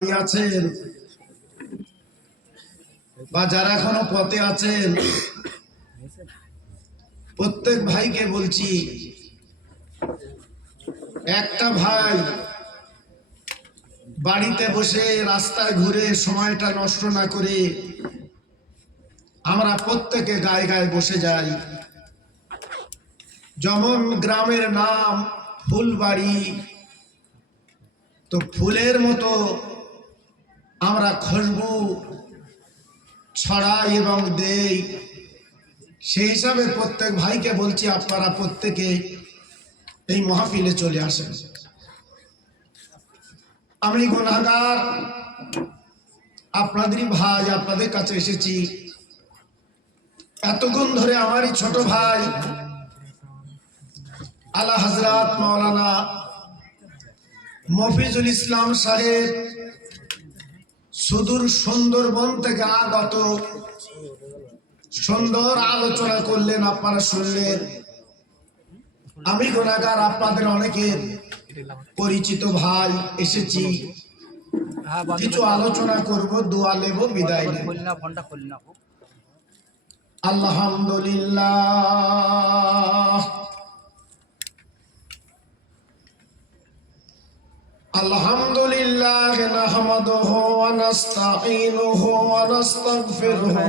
আছেন বা যারা এখনো পথে আছেন, প্রত্যেক ভাইকে বলছি, একটা ভাই বাড়িতে বসে রাস্তায় ঘুরে সময়টা নষ্ট না করে আমরা প্রত্যেকে গায়ে গায়ে বসে যাই। যেমন গ্রামের নাম ফুলবাড়ি, তো ফুলের মতো আমরা খুশবু ছড়াই এবং দেই। সেই হিসাবে প্রত্যেক ভাইকে বলছি, আপনারা প্রত্যেকে এই মাহফিলে চলে আসেন। আমি গুনাহগার, আপনাদেরই ভাই, আপনাদের কাছে এসেছি। এতক্ষণ ধরে আমারই ছোট ভাই আলা হযরত মাওলানা মফিজুল ইসলাম সাহেব সুদূর সুন্দরবন থেকে আগত সুন্দর আলোচনা করলেন, আপনারা শুনলেন। আমি গুনাহগার, আপনাদের অনেকের পরিচিত ভাই, এসেছি কিছু আলোচনা করব, দোয়া নেব, বিদায় নেব। আলহামদুলিল্লাহ আলহামদুলিল্লাহ নাহমাদুহু ওয়া নাস্তাঈনুহু ওয়া নাস্তাগফিরুহু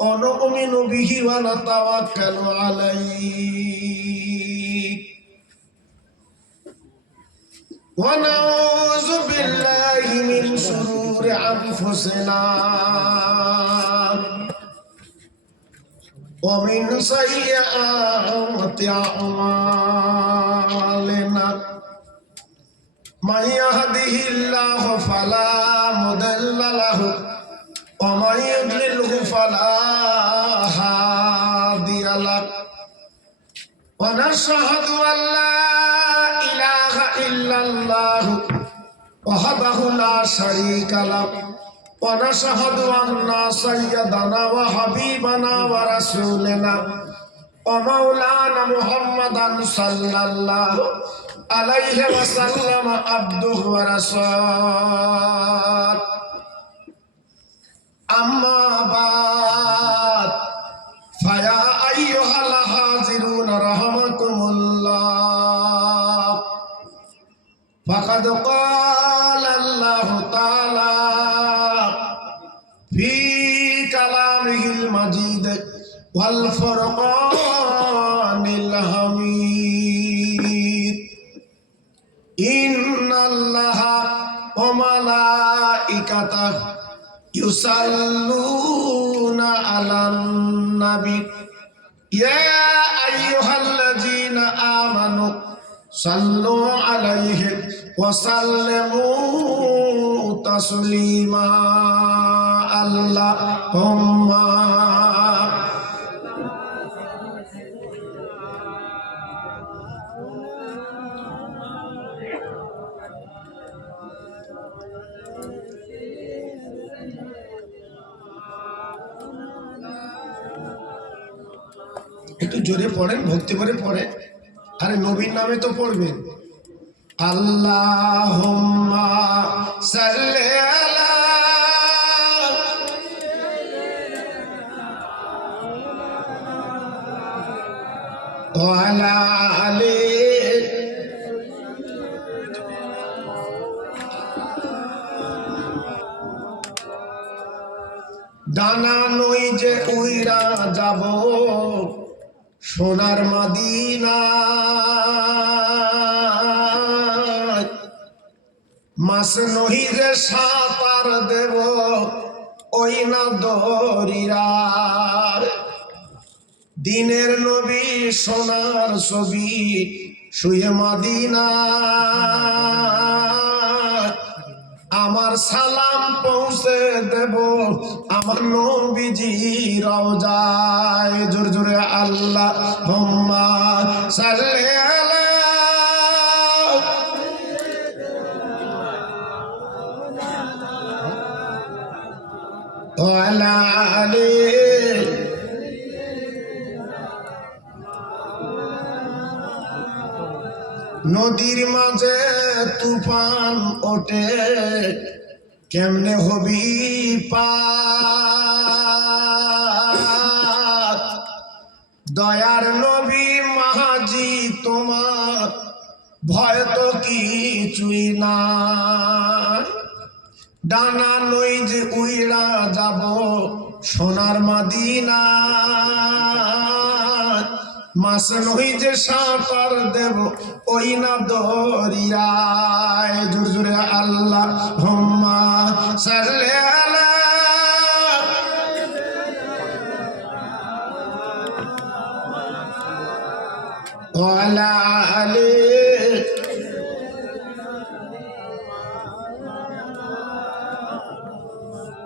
ওয়া নু'মিনু বিহি ওয়া নাতাওয়াক্কালু আলাইহি ওয়া নাউযু বিল্লাহি মিন শুরুরি আনফুসিনা ওয়া মিন সাইয়্যাতি আ'মালিনা। من يهده الله فلا مضل له ومن يضلله فلا هادي له ونشهد أن لا إله إلا الله وحده لا شريك له ونشهد أن سيدنا وحبيبنا ورسولنا ومولانا محمدا صلى الله عليه وسلم عبده ورسوله. أما بعد فيا أيها الحاضرون رحمكم الله، فقد قال الله تعالى في كلامه المجيد والفرقان الحميد: إن الله وملائكته يصلون على النبي يا أيها الذين آمنوا صلوا عليه وسلموا تسليما. اللهم একটু জোরে পড়েন, ভক্তি করে পড়ে। আরে নবীর নামে তো পড়বেন। আল্লাহুম্মা সাল্লি আলা ওয়া আলা আলি দানা নই যে উইরা যাব সোনার মদিনা, মাছ নহি যে সাঁতার দেব ওই না দরিয়া। দিনের নবী সোনার ছবি শুয়ে মদিনা, আমার সালাম পৌঁছে দেব আমার নবীজি রওজায়। জোর জোরে আল্লাহুম্মা সাল্লি আলা ওয়া আলা আলি। নদীর মাঝে তুফান ওঠে কেমনে হবি পার দয়ার নবী মাহাজি তোমার ভয় তো কিছুই না ডানা নই যে উইড়া যাব সোনার মাদিনা মাছ নই যে সাঁতার দেব ওই না দরিয়ায় জোরে জোরে আল্লাহ হুম্মা সাল্লি আলা ওয়ালা আলি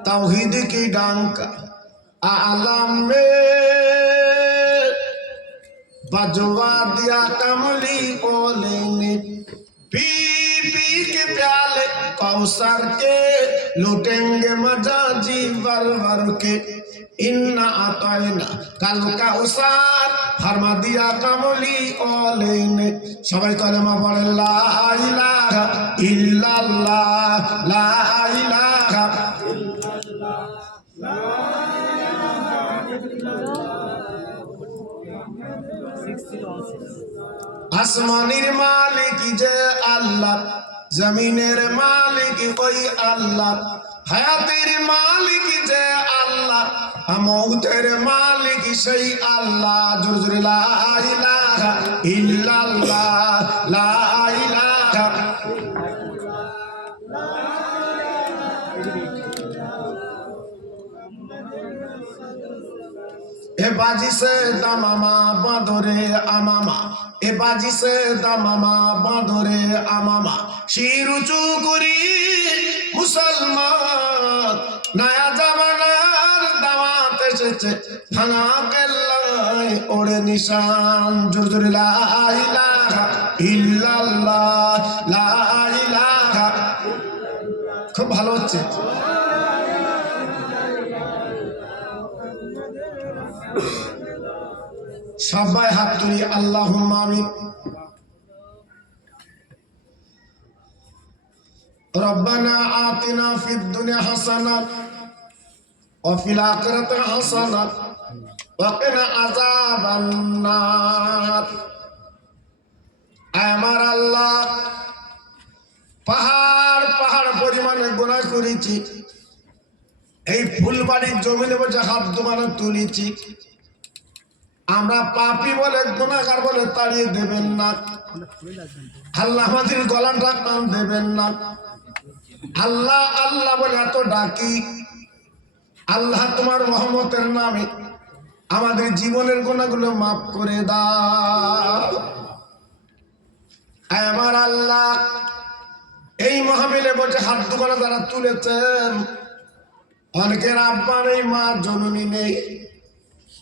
तौहीद की डांक आलम में बजवा दिया कमली बोले ने पी पी के प्याले कौसर के लूटेंगे मजा जी वर वर के इन्ना आताइना कल कौसर फरमा दिया कमली बोले ने सबाई कलमा पढ़े ला इलाहा इल्लल्लाह ला इलाहा আসমানের মালিক যে আল্লাহ জমিনের মালিক ওই আল্লাহ হায়াতের মালিক যে আল্লাহ মৌতের মালিক সেই আল্লাহ জোরে জোরে লা ইলাহা ইল্লাল্লাহ লা ইলাহা এ বাজি সে দামামা বাঁধরে আমামা এ বাজি সে দামামা বাঁধরে আমামা শির উঁচু করি মুসলমান নয়া জামানার দাওয়াত এসেছে ভাঙা কেল্লায় ওড়ে নিশান জোরে জোরে লা ইলাহা ইল্লাল্লাহ লা ইলাহা খুব ভালো হচ্ছে সবাই হাত তুলি আল্লাহুম্মা আমিন রব্বানা আতিনা ফিদ দুনিয়া হাসানা ওয়া ফিল আখিরাতি হাসানা ওয়া কিনা আযাবান নার আমার আল্লাহ পাহাড় পাহাড় পরিমাণে গুনাহ করেছি এই ফুলবাড়ির জমিনে বসে হাত দোকানে তুলেছি আমরা পাপী বলে গুনাহগার বলে তাড়িয়ে দেবেন না আল্লাহ আমাদের গলাটা টান দেবেন না আল্লাহ আল্লাহ বলে এত ডাকি আল্লাহ তোমার রহমতের নামে আমাদের জীবনের গুনাহগুলো মাফ করে দাও আমার আল্লাহ এই মাহফিলে বসে হাত দোকানে যারা তুলেছেন অনেকের আব্বা নেই মা জননী নেই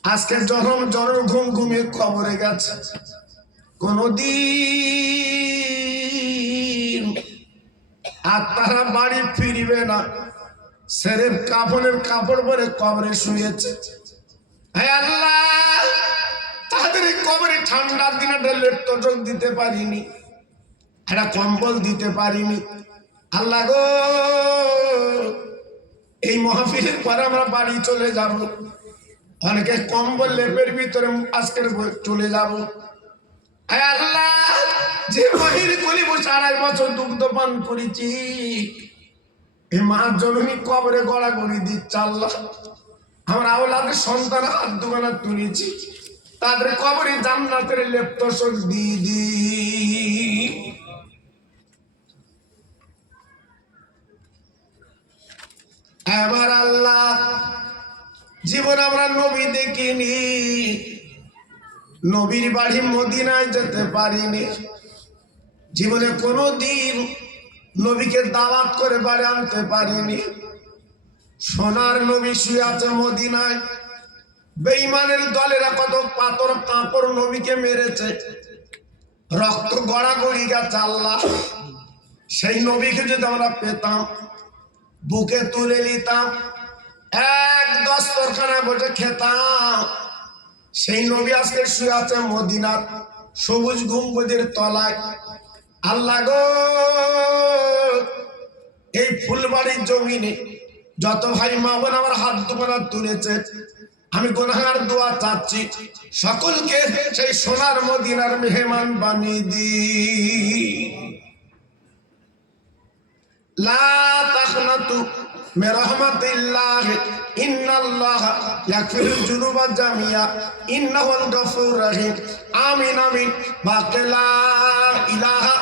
আজকে জনম জনর ঘুম ঘুমিয়ে খবরে গেছে কোনদিন আর তারা বাড়ি ফিরবে না সেরের কাপড়ের কাপড় পরে কবরে শুয়েছে হে আল্লাহ তাদের কবরে ঠান্ডার দিনে লেপটক দিতে পারিনি একটা কম্বল দিতে পারিনি আল্লাহ গো এই মাহফিলের পরে আমরা বাড়ি চলে যাব অনেকে কম্বল লেপের ভিতরে আজকের চলে যাব আল্লাহ যে মাহির কোলে বসে 2.5 বছর দুগ্ধ পান করেছি এই মা জননী কবরে গড়াগড়ি দিচ্ছে আল্লাহ আমরা আওলাদের সন্তান হাত দোকানে তুলেছি তাদের কবরে জান্নাতের লেপটক দিয়ে দি এবার আল্লাহ জীবন আমরা নবী দেখিনি নবীর বাড়ি মদিনায় যেতে পারিনি জীবনে কোনোদিন নবীকে দাওয়াত করে বাড়ি আনতে পারিনি সোনার নবী শুয়ে আছে মদিনায় বেঈমানের দলেরা কত পাথর কাপড় নবীকে মেরেছে রক্ত গড়াগড়ি গেছে আল্লাহ সেই নবীকে যদি আমরা পেতাম বুকে তুলে নিতাম এক দস্তরখানায় বসে খেতাম সেই নবী আজকে শুয়ে আছে মদিনার সবুজ গম্বুজের তলায় আল্লাহ গো এই ফুলবাড়ির জমিনে যত ভাই মা বোন আমার হাত দুখানা তুলেছে, আমি গুনাহগার দোয়া চাচ্ছি সকলকে সেই সোনার মদিনার মেহমান বানিয়ে দিই। লা তাখনাতু মির রাহমাতিল্লাহ ইন্নাল্লাহা ইয়াগফিরুল যুনুবা জামিয়া ইন্নাহুল গফুরুর রহিম। আমিন আমিন। বাকি লা ইলাহা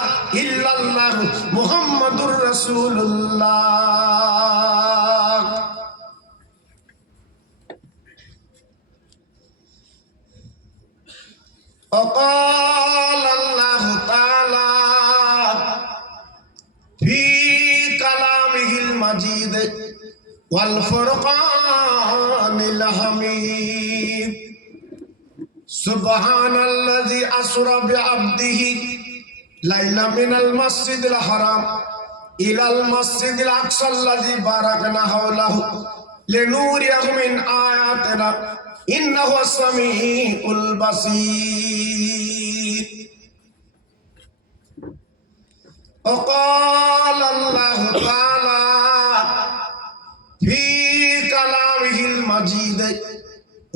ইল্লাল্লাহ মুহাম্মাদুর রাসূলুল্লাহ। وقال الله تعالى في كلامه المجيد والفرقان الحميد سبحان الذي أسرى بعبده ليلا من المسجد الحرام إلى المسجد الأقصى الذي باركنا حوله لنريه من آياتنا إنه السميع البصير. وقال الله تعالى في كلامه المجيد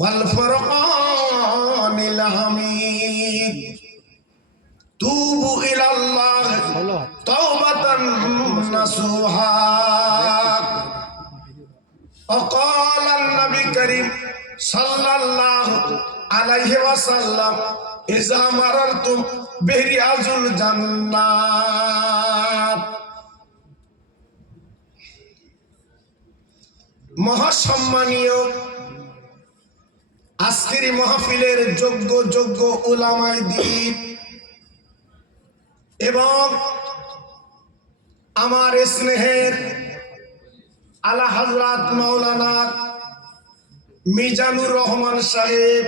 والفرقان الحميد توبوا إلى الله توبة نصوحا. وقال النبي الكريم সাল্লাল্লাহু আলাইহি ওয়াসাল্লাম ইযা মারারতুম বিরিয়াজুল জান্নাত। মহাসম্মানীয় আজকের মাহফিলের যোগ্য যোগ্য উলামায়ে দ্বীন এবং আমার স্নেহের আলা হযরত মাওলানা মিজানুর রহমান সাহেব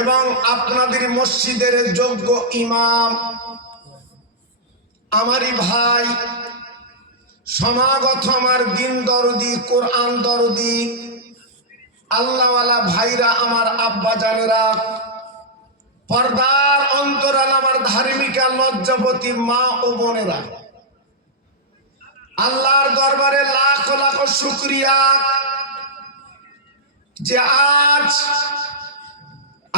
এবং আপনাদের মসজিদের যোগ্য ইমাম আমারই ভাই সমাগত আমার দিন দরদি কোরআন দরদি আল্লাহওয়ালা ভাইরা আমার আব্বা জানেরা পর্দার অন্তরাল আমার ধার্মিকা লজ্জাবতী মা ও বোনেরা, আল্লাহর দরবারে লাখ লাখ শুকরিয়া যে আজ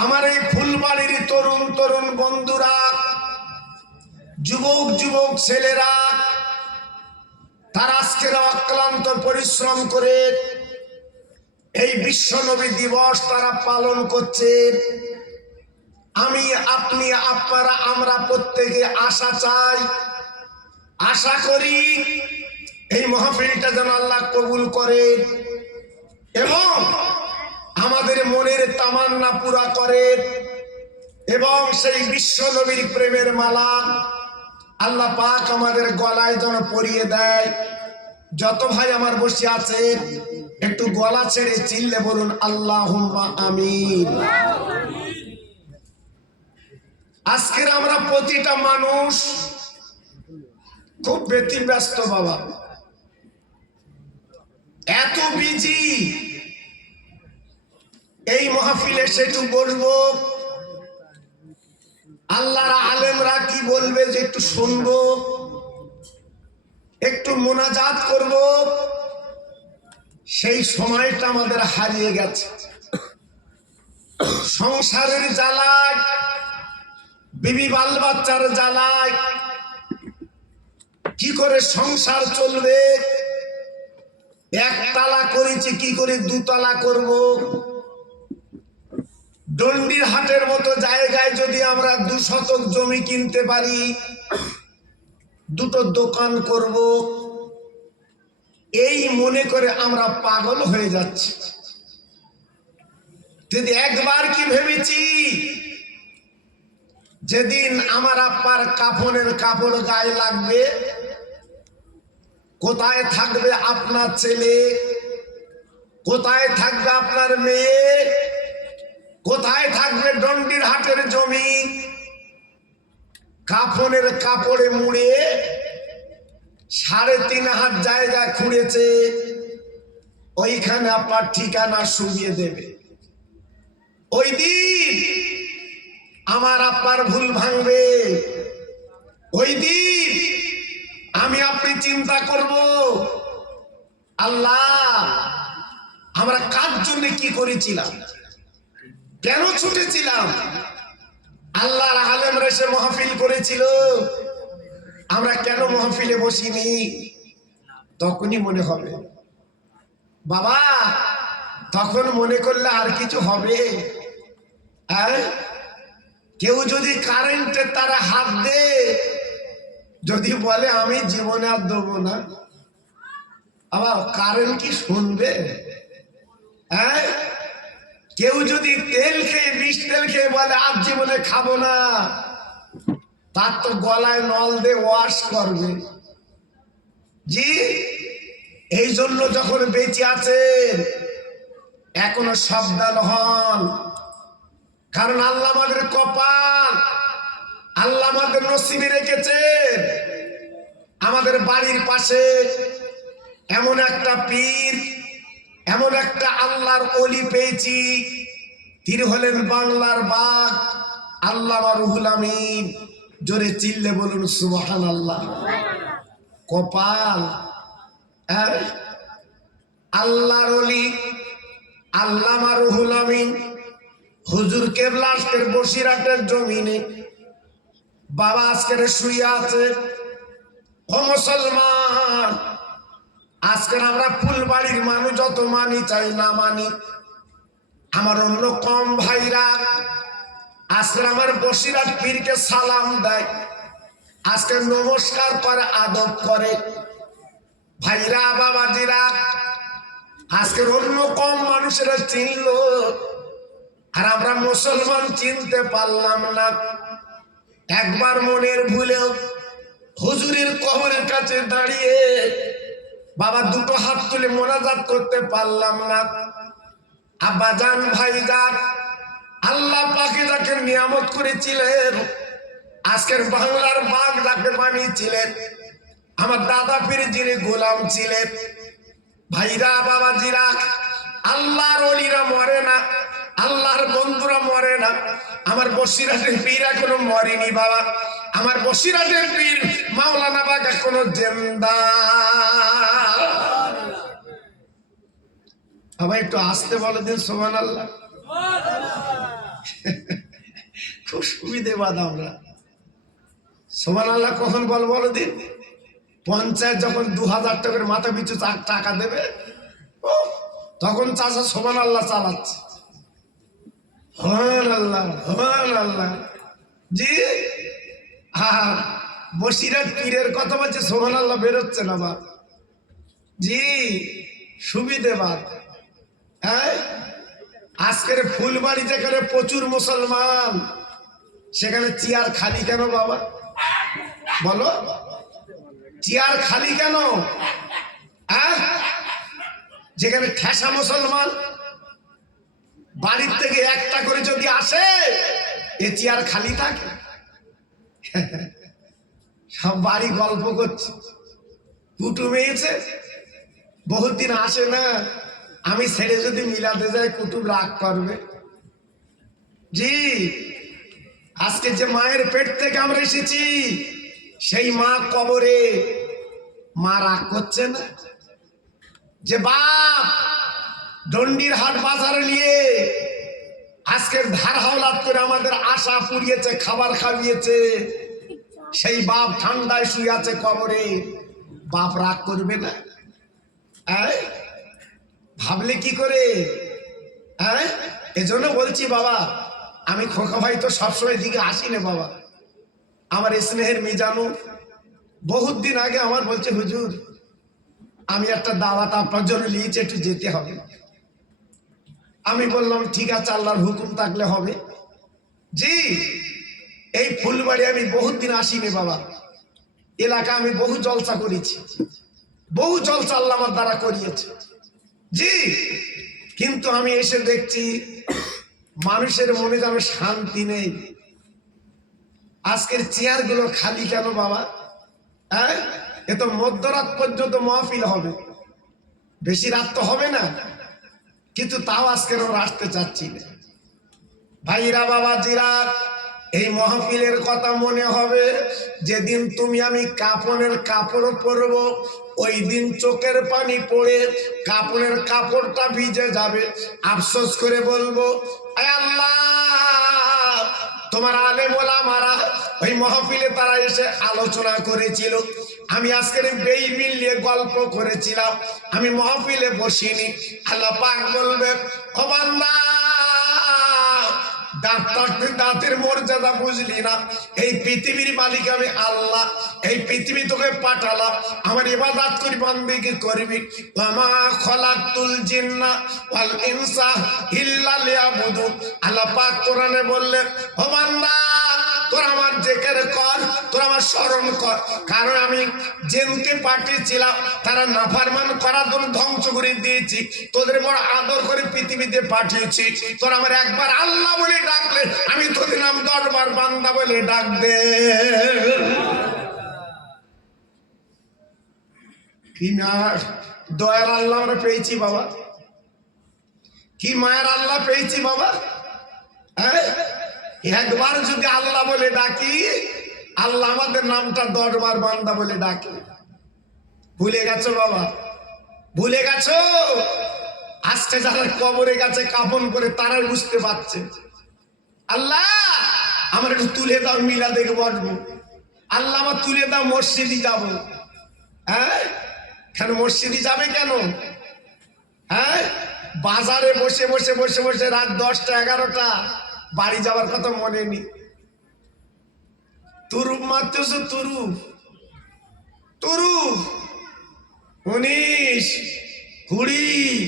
আমার এই ফুলবাড়ির তরুণ তরুণ বন্ধুরা, যুবক যুবক ছেলেরা, তারা আজকের অক্লান্ত পরিশ্রম করে এই বিশ্বনবী দিবস তারা পালন করছে। আমি আপনি আপনারা আমরা প্রত্যেকে আশা চাই, আশা করি এই মাহফিলটা যেন আল্লাহ কবুল করে এবং আমাদের মনের তামান্না পুরা করে এবং সেই বিশ্ব নবীর প্রেমের মালা আল্লাহ পাক আমাদের গলায় যেন পরিয়ে দেয়। যত ভাই আমার বসে আছে একটু গলা ছেড়ে চিল্লে বলুন আল্লাহুম্মা আমিন। আজকের আমরা প্রতিটা মানুষ খুব ব্যতিব্যস্ত বাবা, এত বিজি। এই মাহফিলে সেটু বলবো, আল্লাহর আলেমরা কি বলবে যে একটু শুনবো, একটু মোনাজাত করব, সেই সময়টা আমাদের হারিয়ে গেছে। সংসারের জ্বালায়, বিবি বাল বাচ্চার জ্বালায় কি করে সংসার চলবে, একতলা করেছি কি করে দুতলা করব। ডন্ডির হাটের মতো জায়গায় যদি আমরা 2 শতক জমি কিনতে পারি, 2টো দোকান করব, এই মনে করে আমরা পাগল হয়ে যাচ্ছি। যদি একবার কি ভেবেছি, যেদিন আমার আব্বার কাফনের কাপড় গায়ে লাগবে, কোথায় থাকবে আপনার ছেলে, কোথায় থাকবে আপনার মেয়ে, কোথায় থাকবে ডন্ডির হাটের জমি, কাফনের কাপড়ে মুড়ে 3.5 হাত জায়গা খুঁড়েছে, ওইখানে আপনার ঠিকানা শুনিয়ে দেবে। ওই দিন আমার আব্বার ভুল ভাঙবে, ওই দিন আমি আপনি চিন্তা করব, আল্লাহ আমরা কার জন্য কি করেছিলাম, কেন ছুটেছিলাম। আল্লাহর আলেমরা এসে মাহফিল করেছিল, আমরা কেন মাহফিলে বসিনি। তখনই মনে হবে বাবা, তখন মনে করলে আর কিছু হবে। কেউ যদি কারেন্টে তারা হাত দে, যদি বলে আমি জীবনে আর দেবো না, আবার কারেন্ট কি শুনবে? কেউ যদি তেল খেয়ে বিষ তেল খেয়ে বলে আর জীবনে খাবো না, তার তো গলায় নল দিয়ে ওয়াশ করবে। জি, এই জন্য যখন বেঁচে আছেন এখনো সাবধান হন, কারণ আল্লাহ আমাদের কপাল, আল্লাহ আমাদের নসিবে রেখেছেন। আমাদের বাড়ির পাশে এমন একটা পীর, এমন একটা আল্লাহর ওলি পেয়েছি, তিনি হলেন বাংলার বাঘ আল্লামা রুহুল আমিন। জোরে চিল্লে বলুন সুবহানাল্লাহ। কপাল, আল্লাহর ওলি আল্লামা রুহুল আমিন হুজুর কেবলা আজকের বসিরহাটের জমিনে বাবা আজকের শুয়ে আছে। ও মুসলমান, আজকের আমরা ফুলবাড়ির মানুষ যত মানি চাই না মানি, আমার অন্য কম ভাইরা আজকের আমার বসিরহাট পীরকে সালাম দেয়, আজকে নমস্কার করে, আদব করে। ভাইরা বাবাজিরা আজকের অন্য কম মানুষেরা চিনল, আর আমরা মুসলমান চিনতে পারলাম না। একবার মনের ভুলেও হুজুরের কবরের কাছে দাঁড়িয়ে বাবা দুটো হাত তুলে মোনাজাত করতে পারলাম না। আব্বাজান ভাইজান, আল্লাহ পাকে যাকে নিয়ামত করেছিলেন, আজকের বাংলার বাঘ যাকে বানিয়েছিলেন, আমার দাদা পীর যিনি গোলাম ছিলেন। ভাইরা বাবাজিরা, আল্লাহর ওলিরা মরে না, আল্লাহর বন্ধুরা মরে না। আমার বসিরহাটের পীর এখনো মরেনি বাবা, আমার বসিরহাটের পীর মাওলানা বাগ এখনো জিন্দা। আবার একটু আসতে বলে দিন সুবহানাল্লাহ। খুব সুবিধে বাদ আমরা সুবহানাল্লাহ কখন বলো দিন। পঞ্চায়েত যখন 2000 টাকার মাথা পিছু টাকা দেবে, তখন চাষা সুবহানাল্লাহ চালাচ্ছে। সুবহানাল্লাহ সুবহানাল্লাহ। জি, বসিরহাট পীরের কথা বলছে, সুবহানাল্লাহ বেরোচ্ছে না বা। জি, সুবিধে বাদ। আজকের ফুলবাড়ি যেখানে প্রচুর মুসলমান, সেখানে চেয়ার খালি কেন বাবা? বলো, চেয়ার খালি কেন? যেখানে ঠেসা মুসলমান, বাড়ির থেকে একটা করে যদি আসে, এ চেয়ার খালি থাকে। সব বাড়ি গল্প করছে, কুটুম এসে বহুত দিন আসে না, আমি ছেড়ে যদি মিলাতে যাই কুটুম রাগ করবে। জি, আজকে যে মায়ের পেট থেকে আমরা এসেছি, সেই মা কবরে, মা রাগ করছে না। যে বাপ দণ্ডির হাট বাজারে নিয়ে আজকের ধার হাওলাত করে আমাদের আশা পুড়িয়েছে, খাবার খাইয়েছে, সেই বাপ ঠান্ডায় শুয়ে আছে কবরে, বাপ রাগ করবে না? ভাবলে কি করে? এজন্য বলছি বাবা, আমি খোকা ভাই তো সবসময় দিকে আসি না বাবা। আমার স্নেহের মিজানু বহুত দিন আগে আমার বলছে, হুজুর আমি একটা দাওয়াত আপনার জন্য নিয়েছি, একটু যেতে হবে। আমি বললাম ঠিক আছে, আল্লাহর হুকুম থাকলে হবে। জি, এই ফুলবাড়ি আমি বহুত দিন আসিনি বাবা, এলাকা আমি বহু জলসা করেছি, বহু জলসা আল্লাহ আমার দ্বারা করিয়েছে। জি, কিন্তু আমি এসে দেখছি মানুষের মনে যেন শান্তি নেই। আজকের চেয়ার গুলো খালি কেন বাবা? এ তো মধ্যরাত পর্যন্ত মাহফিল হবে, বেশি রাত তো হবে না, কিন্তু তাও আজকের ওরা আসতে চাচ্ছি না। ভাইরা বাবাজিরা, এই মাহফিলের কথা মনে হবে যেদিন তুমি আমি কাফনের কাপড় পরব, ওই দিন চোখের পানি পড়ে কাপড়ের কাপড়টা ভিজে যাবে। আফসোস করে বলবো, আয় আল্লাহ, তোমার আলেম ওলামারা ওই মাহফিলে তারা এসে আলোচনা করেছিল, আমি আজকের বেইবিল নিয়ে গল্প করেছিলাম, আমি মাহফিলে বসিনি। আল্লাহ পাক বলবে, ও বান্দা, দাঁত থাকতে দাঁতের মর্যাদা বুঝলি না? এই পৃথিবীর মালিক আমি আল্লাহ, এই পৃথিবী তোকে পাঠালাম, আমার ইবাদত করি, বান্দেগি করবি। ওয়ামা খলাকতুল জিন্না ওয়াল ইনসা ইল্লা লিয়াবুদুন। আল্লাহ পাক কোরআনে বললেন, ও বান্দা, তোর আমার জিকির কর, তোর আমার স্মরণ কর, কারণ আমি জিনকে পাঠিয়েছিলাম, তারা নাফরমান করার জন্য ধ্বংস করে দিয়েছি, তোদের বড় আদর করে পৃথিবীতে পাঠিয়েছি। তোর আমার একবার আল্লাহ বলে ডাকলে আমি তোদের নাম 10 বার বান্দা বলে ডাক দে। কি মায়ের দয়ার আল্লাহ আমরা পেয়েছি বাবা, কি মায়ের আল্লাহ পেয়েছি বাবা। হ্যাঁ, একবার যদি আল্লাহ বলে ডাকি, আল্লাহ আমাদের নামটা 10 বার বান্দা বলে ডাকে। ভুলে গেছো বাবা, ভুলে গেছো? আজকে যারা কবরে গেছে কাফন করে তারাই বুঝতে পারছে। আল্লাহ আমার একটু তুলে দাও, মিলা দেখে বসবো। আল্লাহ আমার তুলে দাও, মসজিদে যাব। হ্যাঁ, কেন মসজিদে যাবে কেন? হ্যাঁ, বাজারে বসে বসে বসে বসে রাত 10টা 11টা বাড়ি যাওয়ার কথা মনে নেই। তুরুপ মারতেছ, তুরুপ তুরুপ 19 20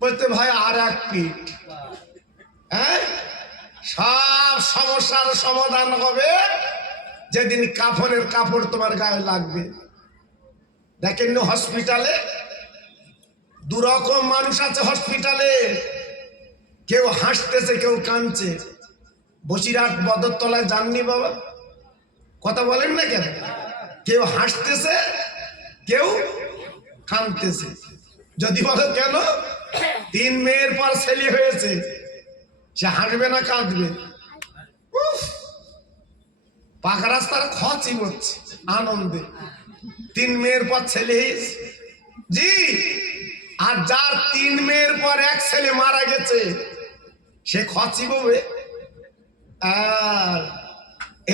বলতে ভাই আর এক পিঠ। হ্যাঁ, সব সমস্যার সমাধান হবে যেদিন কাফনের কাপড় তোমার গায়ে লাগবে। দেখেন হসপিটালে দুরকম মানুষ আছে। হসপিটালে কেউ হাসতেছে, কেউ কাঁদছে। বসিরহাট বদরতলায় যাননি বাবা? কথা বলেন না কেন? কেউ হাসতেছে, কেউ কাঁদতেছে। যদি বলো কেন? 3 মেয়ের পর ছেলে হয়েছে, সে হাসবে না কাঁদবে? পাকা রাস্তার খচি হচ্ছে আনন্দে। 3 মেয়ের পর ছেলে হয়েছে, জি। আর যার 3 মেয়ের পর 1 ছেলে মারা গেছে, সে খচি বলবে। আর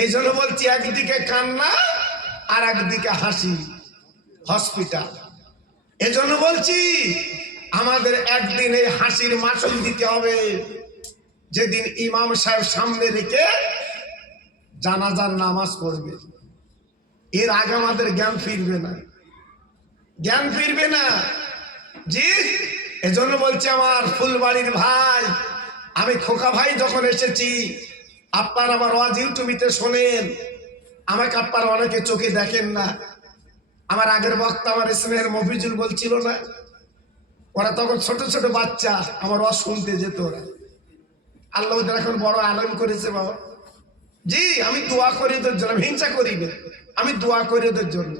এই জন্য বলছি, একদিকে কান্না আর একদিকে হাসি। হসপিটাল এজন্য বলছি, আমাদের একদিন এই হাসির মাসুল দিতে হবে, যেদিন ইমাম সাহেব সামনে রেখে জানাজার নামাজ পড়বে। এর আগে আমাদের জ্ঞান ফিরবে না, জ্ঞান ফিরবে না, জি। এজন্য বলছি আমার ফুলবাড়ির ভাই, আমি খোকা ভাই যখন এসেছি, আপনার আমার ওয়াজ ইউটিউবিতে শোনেন, আমাকে আপনারা অনেকে চোখে দেখেন না। আমার আগের বক্তা আমার স্নেহের মফিজুল বলছিল না, ওরা তখন ছোট ছোট বাচ্চা, আমার ওয়াজ শুনতে যেত ওরা। আল্লাহ ওদের এখন বড় আলেম করেছে বাবা, জি। আমি দোয়া করি ওদের জন্য, আমি হিংসা করি না, আমি দোয়া করি ওদের জন্য।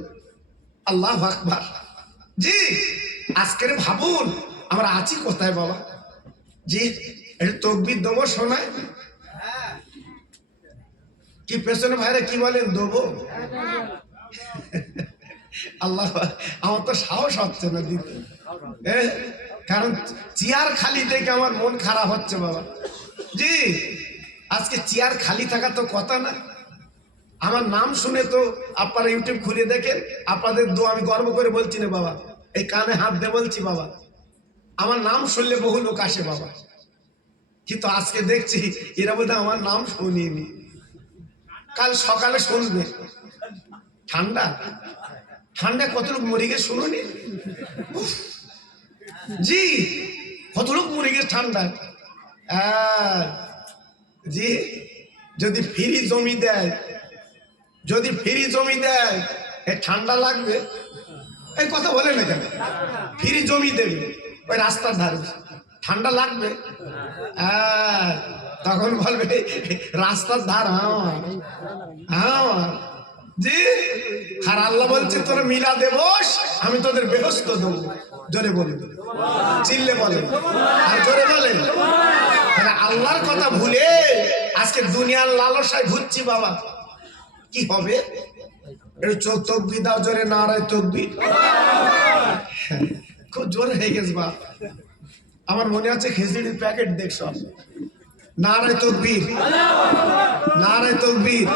আল্লাহু আকবার, জি। আজকের ভাবুন আমরা আছি কোথায় বাবা, জি। এটা তকবীর দেবো শোনায় কি? পেছনে ভাইরা কি বলেন? দেবো? আল্লাহ, আমার তো সাহস হচ্ছে না দিতে, কারণ চেয়ার খালি দেখে আমার মন খারাপ হচ্ছে বাবা, জি। আজকে চেয়ার খালি থাকা তো কথা না। আমার নাম শুনে তো আপনারা ইউটিউব খুলে দেখেন, আপনাদের দোয়া আমি গর্ব করে বলছি না বাবা, এই কানে হাত দিয়ে বলছি বাবা, আমার নাম শুনলে বহু লোক আসে বাবা। কিন্তু আজকে দেখছি এরা বোধহয় আমার নাম শুনিনি, কাল সকালে শুনবে। ঠান্ডা ঠান্ডা কত লোক মরে গেছে শুনুনি, জি। কত লোক মরে গেছে ঠান্ডা, জি। যদি ফ্রি জমি দেয়, যদি ফ্রি জমি দেয়, এ ঠান্ডা লাগবে? এই কথা বলে না কেন? ফ্রি জমি দেবে ওই রাস্তার ধারে, ঠান্ডা লাগবে? তখন বলবে রাস্তার ধার আমার, আমার, জি। আর আল্লাহ বলছে তোরা মিলা দেবস, আমি তোদের বেহস্ত দেবো। জোরে বলে, চিল্লে বলে, আর জোরে বলে। আল্লাহর কথা ভুলে আজকে দুনিয়ার লালসায় ঘুরছি বাবা, কি হবে? চোখ তকবি দাও জোরে, নারায় তকবি। খুব জোরে হয়ে গেছে বাপ, আমার মনে আছে খিচুড়ির প্যাকেট দেখছ। নারায় তকবীর, নারায় তকবীর,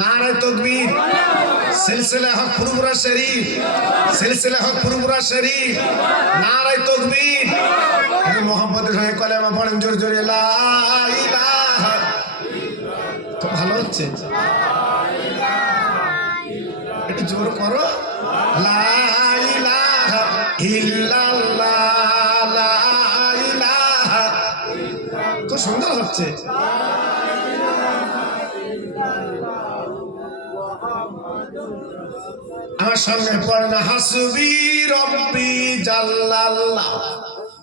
নারায় তকবীর। সিলসিলা হক ফুরফুরা শরীফ, সিলসিলা হক ফুরফুরা শরীফ, নারায় তকবীর। মোহাম্মদের সঙ্গে কলেমা পড়েন জোরে জোরে, লা ইলাহা। তো ভালো হচ্ছে, একটু জোর করো, লা ইলাহা ইল্লাল্লাহ, লা ইলাহা। খুব সুন্দর হচ্ছে। আমার সঙ্গে পড়না, হাসবি রব্বি জাল্লাল্লাহ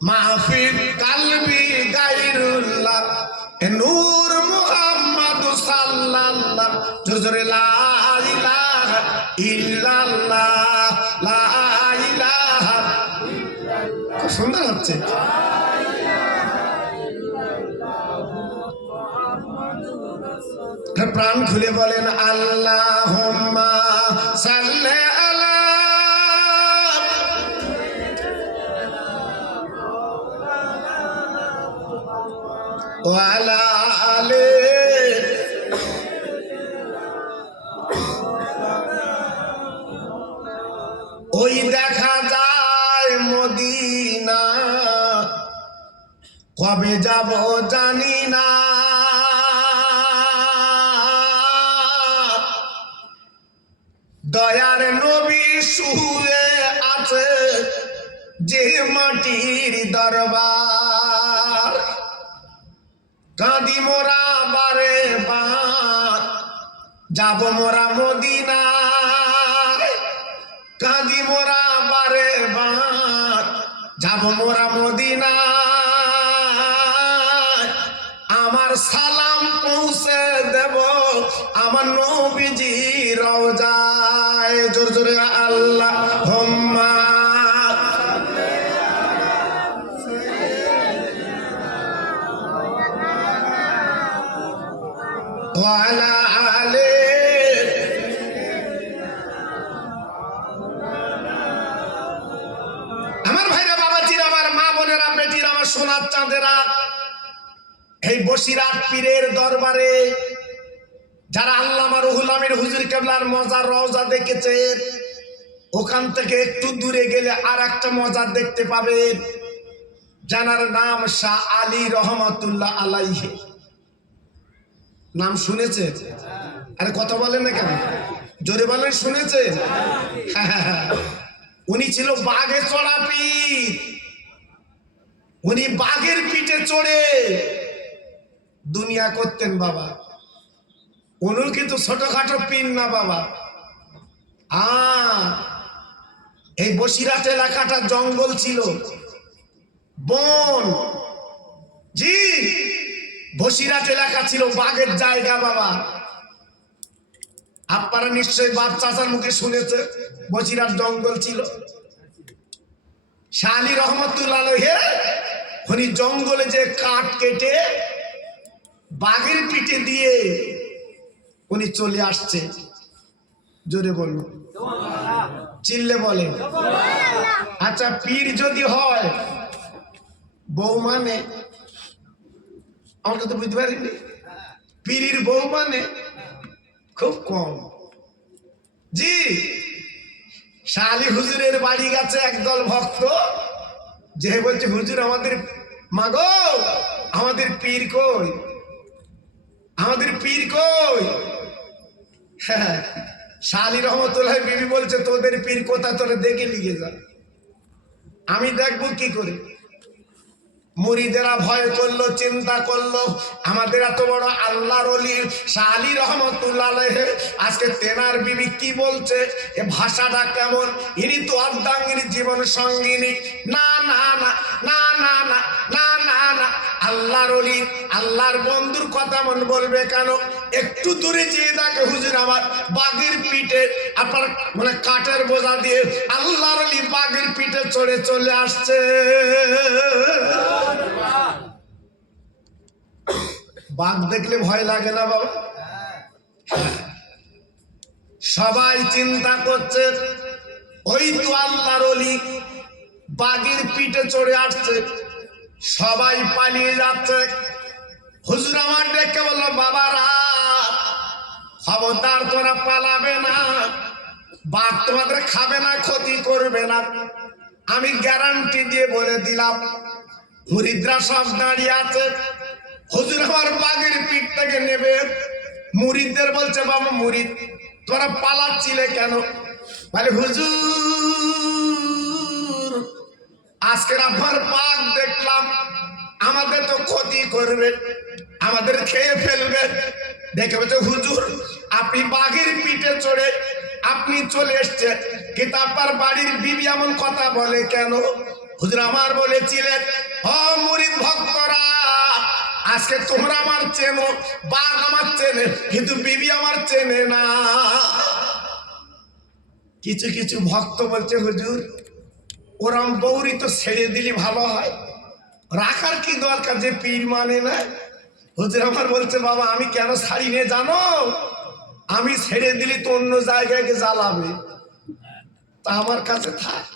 মাহফিল কালবি গায়রুল্লাহ, নূর মুহাম্মদ সাল্লাল্লাহ। জোরে জোরে, লা ইলাহা ইল্লাল্লাহ, লা ইলাহা। খুব সুন্দর হচ্ছে। প্রাণ খুলে বলেন আল্লাহুম্মা সাল্লি আলা ওয়া আলা আলি। ওই দেখা যায় মদিনা, কবে যাব জানি না। দয়ার নবী শুয়ে আছে যে মাটির দরবার, কাঁদি মোরা বারে বার, যাব মোরা মদিনায়। কাঁদি মোরা বারে বার, যাব মোরা মদিনায়। আমার সালাম পৌঁছে দেব আমার নবীজি রওজায়। জোর জোরে আল্লাহুম্মা ওয়া আলা আলি। আমার ভাইরা, বাবাজিরা, আমার মা বোনেরা, বেটিরা, আমার সোনার চাঁদেরা, এই বসিরহাট পীরের দরবারে যারা আল্লামা রুহুল আমিন হুজুর কেবলার মজার রওজা দেখেছেন, ওখান থেকে একটু দূরে গেলে আর একটা মজার দেখতে পাবেন, যার নাম শাহ আলী রহমাতুল্লাহ আলাইহি। নাম শুনেছে? আরে কথা বলেন না কেন, জোরে বলেন, শুনেছে? উনি ছিল বাঘে চড়া পীর। উনি বাঘের পিঠে চড়ে দুনিয়া করতেন বাবা। উনি কিন্তু ছোটখাটো পীর না বাবা। এই বসিরহাট এলাকাটা জঙ্গল ছিল, বন। জি, বসিরহাট এলাকা ছিল বাঘের জায়গা বাবা। আপনারা নিশ্চয়ই বাপ চাচার মুখে শুনেছে বসিরহাট জঙ্গল ছিল। শাহ আলী রহমতুল্লাহ আলাইহি উনি জঙ্গলে যে কাঠ কেটে বাঘের পিঠে দিয়ে উনি চলে আসছে। জোরে বলুন, চিল্লে বলে। আচ্ছা, পীর যদি হয় বউ মানে, আমরা তো বুঝতে পারিনি। পীরের বউ মানে খুব কম। জি, শাহ আলী হুজুরের বাড়ি গেছে একদল ভক্ত, যে বলছে হুজুর আমাদের মাগো, আমাদের পীর কই, আমাদের পীর কই। হ্যাঁ, শাহ আলী রহমতুল্লাহ বিবি বলছে তোদের পীর কোথা, তোরে দেখে লিখে যা, আমি দেখবো কি করে। মুরিদেরা ভয় করলো, চিন্তা করলো, আমাদের এত বড় আল্লাহর ওলি শাহ আলী রহমতুল্লাহ আলাইহি আজকে তেনার বিবি কি বলছে, এ ভাষাটা কেমন, ইনি তো অর্ধাঙ্গিনী জীবন সঙ্গিনী। না না না না না না না না না, আল্লাহর ওলি আল্লাহর বন্ধুর কথা মন বলবে কেন? একটু দূরে যেয়ে দেখে হুজুর আমার বাঘের পিঠে, আপনার মানে কাঠের বোঝা দিয়ে আল্লাহর ওলি বাঘের পিঠে চড়ে চলে আসছে। বাঘ দেখলে ভয় লাগে না বাবা? সবাই চিন্তা করছে ওই তো আল্লাহর ওলি বাঘের পিঠে চড়ে আসছে, সবাই পালিয়ে যাচ্ছে। হুজুর আমার ডেকে বলল, বাবারা খবরদার তোরা পালাবে না, বাঘ তোমাদের খাবে না, ক্ষতি করবে না, আমি গ্যারান্টি দিয়ে বলে দিলাম। মুরিদরা সব দাঁড়িয়ে আছে, হুজুর আমার বাঘের পিঠ থেকে নেবে। মুরিদদের বলছে, বাবা মুরিদ তোরা পালাচ্ছিলে কেন? বলে হুজুর আজকের আপনার বাঘ দেখলাম, আমাদের তো ক্ষতি করবে, আমাদের খেয়ে ফেলবে। দেখে বলছে, হুজুর আপনি বাঘের পিঠে চড়ে আপনি চলে এসছেন, কিন্তু আপনার বাড়ির বিবি এমন কথা বলে কেন? হুজুর আমার বলেছিলেন, ও মুরিদ ভক্তরা, আজকে তোমরা আমার চেনো, বাঘ আমার চেনে, কিন্তু বিবি আমার চেনে না। কিছু কিছু ভক্ত বলছে, হুজুর ওরম বৌরি তো ছেড়ে দিলে ভালো হয়, রাখার কি দরকার, যে পীর মানে না। হুজুর আমার বলছে, বাবা আমি কেন ছাড়ি নে জানো? আমি ছেড়ে দিলি তো অন্য জায়গায় গিয়ে জ্বালাবে, তা আমার কাছে থাক।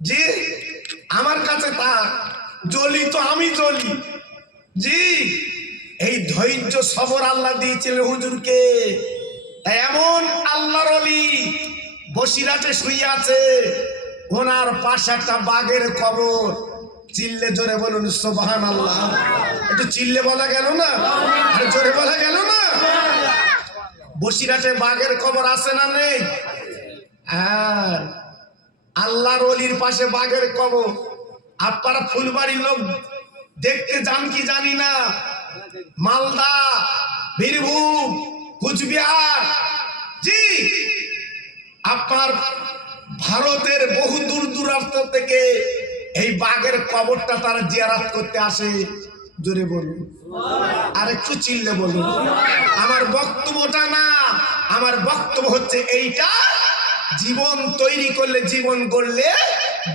জি আমার কাছে থাক, জ্বলি তো আমি জ্বলি। জি এই ধৈর্য সবর আল্লাহ দিয়েছিলেন হুজুরকে। এমন আল্লাহর ওলি বসিরাটে শুয়ে আছে, ওনার পাশে একটা বাঘের কবর। চিল্লে জোরে বলুন সুবহানাল্লাহ। একটু চিল্লে বলা গেল না, আরে জোরে বলা গেল না? বসিরাটে বাঘের কবর আছে না নেই? হ্যাঁ, আল্লাহর ওলির পাশে বাঘের কবর। আপনারা ফুলবাড়ির লোক দেখতে যান কি জানি না, মালদা, বীরভূম, কুচবিহার, জি আপনার ভারতের বহু দূর দূরান্ত থেকে এই বাঘের কবরটা তারা জিয়ারত করতে আসে। জোরে বলুন, আর একটু চিল্লে বলুন। আমার বক্তব্যটা না, আমার বক্তব্য হচ্ছে এইটা, জীবন তৈরি করলে, জীবন গড়লে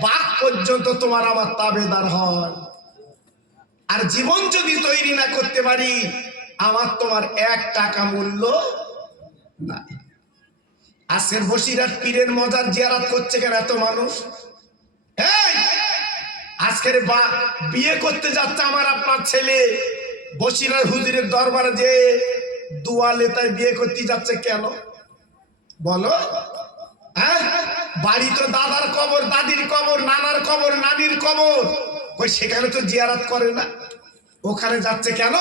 বাঘ পর্যন্ত তোমার আমার তাবেদার হয়। আর জীবন যদি তৈরি না করতে পারি, আমার তোমার 1 টাকা মূল্য নাই। আজকের বসিরহাট পীরের মজার জিয়ারত করছে কেন এত মানুষ? এই আজকের বিয়ে করতে যাচ্ছে আমার আপনার ছেলে, বসিরহাট হুজুরের দরবারে যে দুয়ালে তাই বিয়ে করতে যাচ্ছে কেন বলো? হ্যাঁ, বাড়ি তো দাদার কবর, দাদির কবর, নানার কবর, নানির কবর, ওই সেখানে তো জিয়ারত করে না, ওখানে যাচ্ছে কেন?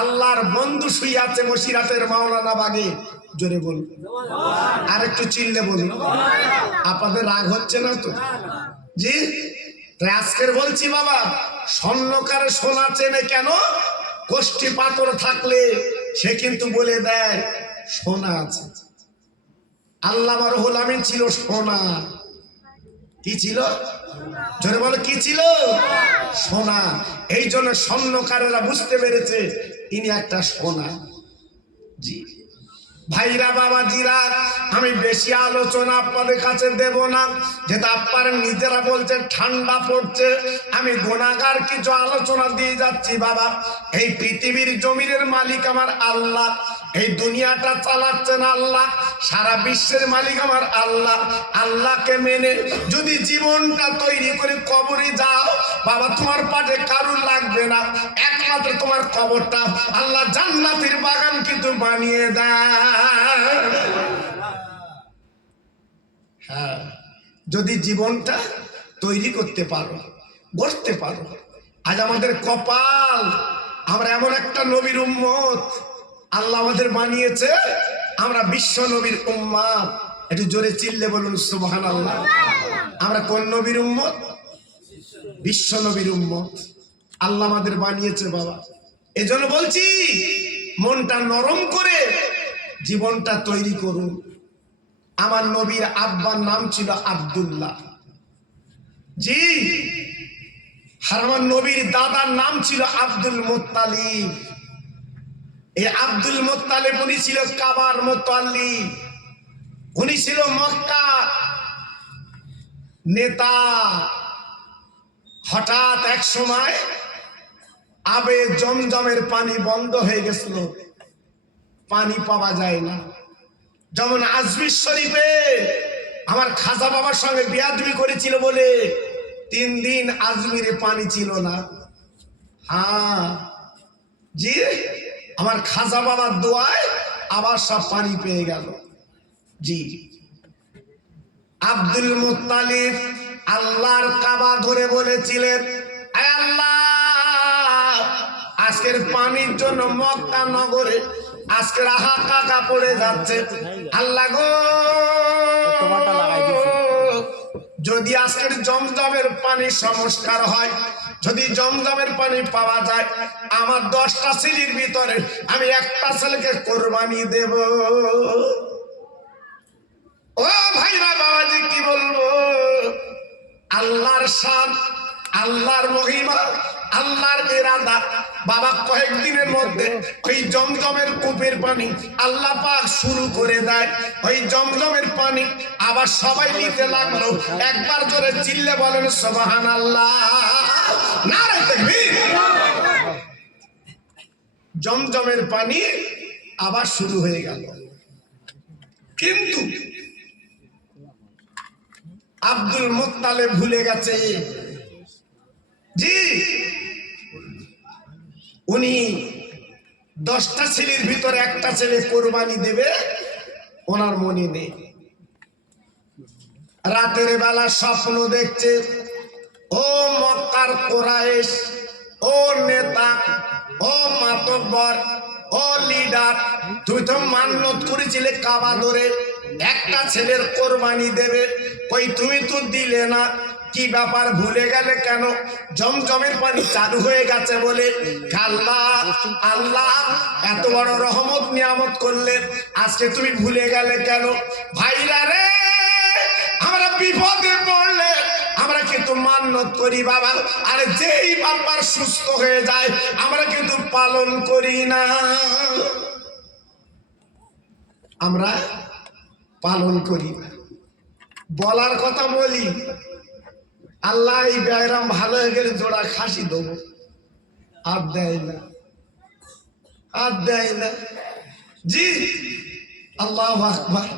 আল্লাহর বন্ধু শুয়ে আছে বসিরহাটের মাওলানা বাগে। জোরে বলুন, আর একটু চিল্লে বলুন। আপনাদের রাগ হচ্ছে না তো? জি আজকের বলছি বাবা, স্বর্ণকারে সোনা চেনে কেন? কোষ্ঠী পাথর থাকলে সে কিন্তু বলে দেয় সোনা আছে। আল্লামা রুহুল আমিন ছিল সোনা। কি ছিল? জোরে বলো, কি ছিল? সোনা। এই জন্য স্বর্ণকারেরা বুঝতে পেরেছে ইনি একটা সোনা। জি ভাইরা বাবাজিরা, আমি বেশি আলোচনা আপনাদের কাছে দেব না, যেটা আপনারা নিজেরা বলছেন ঠান্ডা পড়ছে, আমি গুনাহগার কিছু আলোচনা দিয়ে যাচ্ছি। বাবা এই পৃথিবীর জমিনের মালিক আমার আল্লাহ, এই দুনিয়াটা চালাচ্ছেন আল্লাহ, সারা বিশ্বের মালিক আমার আল্লাহ। আল্লাহকে মেনে যদি জীবনটা তৈরি করে কবরে যাও বাবা, তোমার পাশে কারুর লাগবে না, একমাত্র তোমার কবরটা আল্লাহ জান্নাতের বাগান কিন্তু বানিয়ে দেয়। হ্যাঁ, যদি জীবনটা তৈরি করতে পারো, গড়তে পারো। আজ আমাদের কপাল, আমরা এমন একটা নবীর উম্মত আল্লাহ আমাদের বানিয়েছে, আমরা বিশ্ব নবীর উম্মত। একটু জোরে চিল্লে বলুন সুবহানাল্লাহ। আমরা কোন নবীর উম্মত? বিশ্ব নবীর উম্মত। আল্লাহ আমাদের বানিয়েছে বাবা। এজন্য বলছি মনটা নরম করে জীবনটা তৈরি করুন। আমার নবীর আব্বার নাম ছিল আব্দুল্লাহ। জি আর আমার নবীর দাদার নাম ছিল আব্দুল মুত্তালিব। এই আব্দুল মুত্তালিব উনি ছিল কাবার মুতাল্লিব, উনি ছিল মক্কা নেতা। হঠাৎ এক সময় আবে জমজমের পানি বন্ধ হয়ে গেছিল, পানি পাওয়া যায় না। যেমন আজমির শরীফে আমার খাজা বাবার সঙ্গে বিয়াদবি করেছিল বলে 3 দিন আজমিরে পানি ছিল না। হ্যাঁ জি, আমার খাজা বাবার দোয়ায় আবার সব পানি পেয়ে গেল। জি, আব্দুল মুত্তালিব আল্লাহর কাবা ধরে বলেছিলেন, আয় আল্লাহ, আজকের পানির জন্য মক্কা নগরে আজকের হাহাকার পড়ে যাচ্ছে। আল্লাহ গো, যদি আজকের জমজমের পানি সংস্কার হয়, যদি জমজমের পানি পাওয়া যায়, আমার 10টা ছেলের ভিতরে আমি একটা ছেলেকে কোরবানি দেব। ও ভাইরা বাবাজি, কি বলবো, আল্লাহর শান, আল্লাহর মহিমা, আল্লাহর ইরাদা। বাবা কয়েকদিনের মধ্যে ওই জমজমের কূপের পানি আল্লাহ পাক শুরু করে দেয়। ওই জমজমের পানি আবার সবাই নিতে লাগলো। একবার জোরে চিল্লে বলেন সুবহানাল্লাহ, নারে তাকবীর। জমজমের পানি আবার শুরু হয়ে গেল। কিন্তু আব্দুল মুত্তালিব ভুলে গেছে, জি, উনি 10টা ছেলের ভিতরে একটা ছেলে কোরবানি দেবে, ওনার মনে নেই। রাতের বেলা স্বপ্ন দেখছে, ও মক্কার কুরাইশ, ও নেতা, ও মাতব্বর, ও লিডার, তুই তো মান্নত করেছিলে কাবা ধরে একটা ছেলের কোরবানি দেবে, কই তুমি তো দিলে না, কি ব্যাপার, ভুলে গেলে কেন? জমজমের পানি চালু হয়ে গেছে বলে। আল্লাহ, আল্লাহ এত বড় রহমত নিয়ামত করলেন, আজকে তুমি ভুলে গেলে কেন? ভাইরা রে, আমরা বিপদে পড়লে আমরা কিন্তু মান্নত করি বাবা, আর যেই বাবার সুস্থ হয়ে যায় আমরা কিন্তু পালন করি না, আমরা পালন করি না। বলার কথা বলি, আল্লাহ এই ব্যায়াম ভালো হয়ে গেলে জোড়া খাসি দেবো, আর দেয় না, আর দেয় না। জি, আল্লাহু আকবার।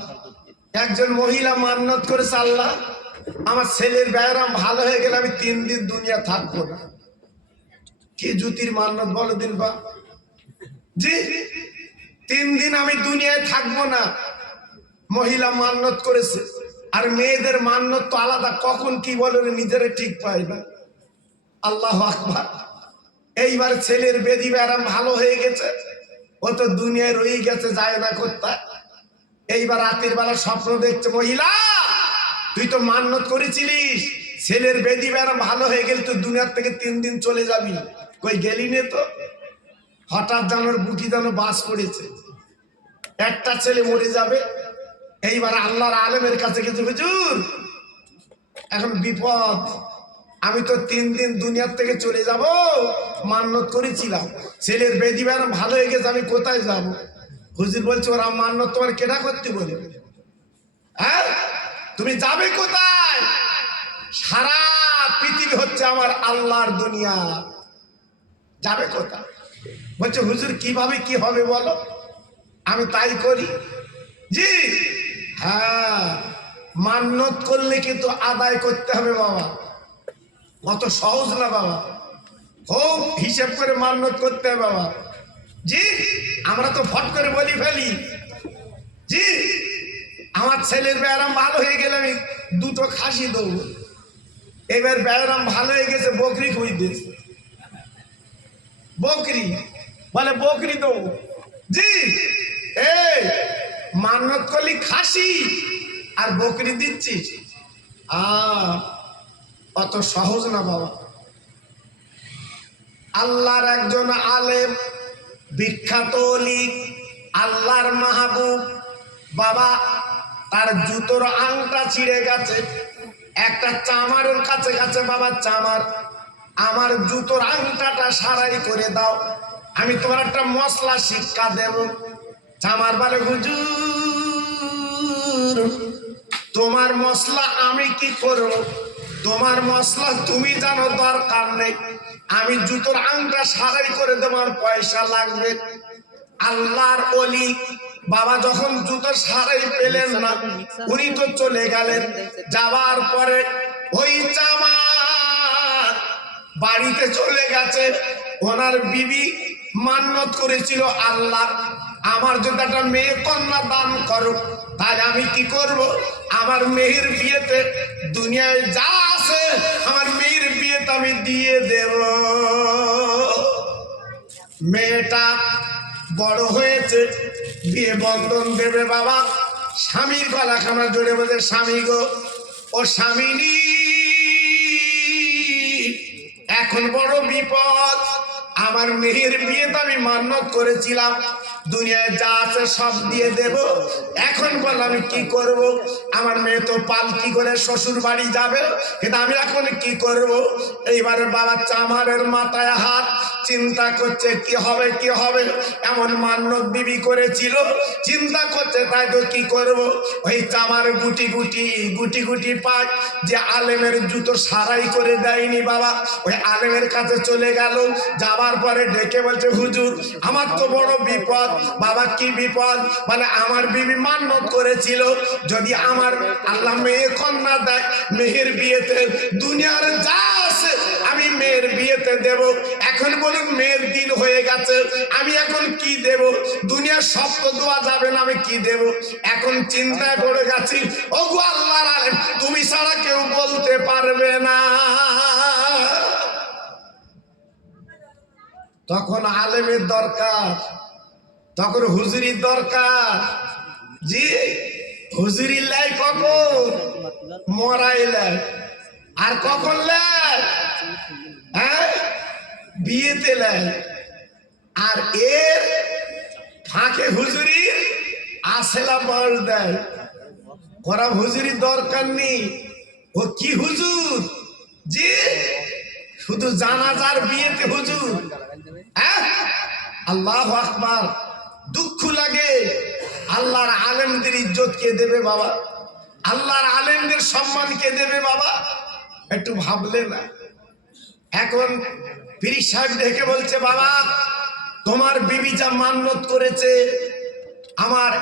একজন মহিলা মান্নত করেছে, আল্লাহ আমার ছেলের ব্যায়াম ভালো হয়ে গেলে আমি 3 দিন দুনিয়া থাকবো না। কি জুতির মান্নত বলো দিন বা? জি, 3 দিন আমি দুনিয়ায় থাকবো না, মহিলা মান্নত করেছে। আর মেয়েদের মান্নত তো আলাদা, কখন কি বলে নিজেরা ঠিক পায় না। আল্লাহু আকবার। এইবার ছেলের বেদি ব্যায়াম ভালো হয়ে গেছে, ও তো দুনিয়ায় রয়ে গেছে, যায় না করতে। এইবার রাতের বেলা স্বপ্ন দেখছে, মহিলা তুই তো মান্নত করেছিলিস ছেলের বেদি ব্যায়াম ভালো হয়ে গেলে তুই দুনিয়ার থেকে 3 দিন চলে যাবি, কই গেলি নে তো? হঠাৎ জানোর বুটি যেন বাস পড়েছে, একটা ছেলে মরে যাবে। এইবার আল্লাহর আলেমের কাছে গেছে, হুজুর এখন বিপদ, আমি তো 3 দিন দুনিয়ার থেকে চলে যাব, মান্নত করেছিলাম ছেলের বেদি ব্যায়াম ভালো হয়ে গেছে, আমি কোথায় যাব? হুজুর বলছে, ওরা মান্নত তোমার কেনা করতে বলে, হ্যাঁ তুমি যাবে কোথায়? সারা পৃথিবী হচ্ছে আমার আল্লাহর দুনিয়া, যাবে কোথায়? বলছে, হুজুর কিভাবে কি হবে বলো, আমি তাই করি। জি হ্যাঁ, মান্নত করলে কিন্তু আদায় করতে হবে বাবা, অত সহজ না বাবা, খুব হিসেব করে মান্নত করতে হবে বাবা। জি, আমরা তো ফট করে বলি ফেলি, জি আমার ছেলের ব্যায়াম ভালো হয়ে গেলে আমি 2টো খাসি দেবো। এবার ব্যায়াম ভালো হয়ে গেছে, বকরি খুঁজ দিয়েছে, বকরি বলে বকরি দেবো। জি, এই মান্নত করলি খাসি আর বকরি দিচ্ছিস, অত সহজ না বাবা। আল্লাহর একজন আলেম, বিখ্যাত ওলি, আল্লাহর মাহবুব বাবা, তার জুতোর আংটা ছিঁড়ে গেছে, একটা চামারের কাছে কাছে, বাবা চামার আমার জুতোর আংটাটা সারাই করে দাও, আমি তোমার একটা মশলা শিক্ষা দেব। চামার বলে, হুজুর তোমার মশলা আমি কি করব? তোমার মশলা তুমি জানো, দরকার নেই, আমি জুতোর আংটা সারাই করে দেবো, আর পয়সা লাগবে। আল্লাহর ওলি বাবা যখন জুতো সারাই পেলেন না, উনি তো চলে গেলেন। যাওয়ার পরে ওই জামাত বাড়িতে চলে গেছে। ওনার বিবি মান্নত করেছিল, আল্লাহ আমার যদি একটা মেয়ে কন্যা দান করো, তাই আমি কি করব, আমার মেয়ের বিয়েতে দুনিয়ায় যা আছে আমার মেয়ের বিয়েতে আমি দিয়ে দেব। মেয়েটা বড় হয়েছে, বিয়ে বন্ধন দেবে বাবা। স্বামীর গলাখানা জোরে বলে, স্বামী গো, ও স্বামিনী, এখন বড় বিপদ। আমার মেয়ের বিয়েতে আমি মান্যত করেছিলাম দুনিয়ায় যা আছে সব দিয়ে দেব। এখন বল আমি কি করব? আমার মেয়ে তো পালকি করে শ্বশুর বাড়ি যাবে, কিন্তু আমি এখন কি করব? এইবারে বাবা চামারের মাথায় হাত, চিন্তা করছে কি হবে কি হবে। এমন মান্যত বিবি করেছিল, চিন্তা করছে তাই তো কি করব। ওই চামার গুটি গুটি গুটি গুটি পায় যে আলেমের জুতো সারাই করে দেয়নি বাবা, ওই আলেমের কাছে চলে গেল। যাবার পরে ডেকে বলছে, হুজুর আমার তো বড় বিপদ। বাবা কি বিপদ? বলে আমার বিবি মান্যত করেছিল যদি আমার আল্লাহ মেয়ে কন্যা দেয়, মেয়ের বিয়েতে দুনিয়ার যা আছে আমি মেয়ের বিয়েতে দেব। এখন বলুন মেয়ের দিন হয়ে গেছে, আমি এখন কি দেব? দুনিয়ার সব তো দেওয়া যাবে না, আমি কি দেব? এখন চিন্তায় পড়ে গেছি। ও গো আল্লাহর আলেম, তুমি ছাড়া কেউ বলতে পারবে না। তখন আলেমের দরকার, তখন হুজুরির দরকার। জি, হুজুরি লাই কখন? মরাই লাই। আর কখন লাই? হ্যাঁ, বিয়েতে লাই। আর এর ফাঁকে হুজুরির আসেলা বল দেয়। ওরা হুজুরির দরকার নেই। ও কি হুজুর? জি, শুধু জানাজার বিয়েতে হুজুর। আল্লাহু আকবার। দুঃখ লাগে। আল্লাহর আলেমদের ইজ্জত কে দেবে বাবা? আল্লাহর আলেমদের সম্মান কে দেবে বাবা? একটু ভাবলে না? এখন পীর সাহেব ডেকে বলছে, বাবা তোমার বিবি যা মান্যত করেছে, আমার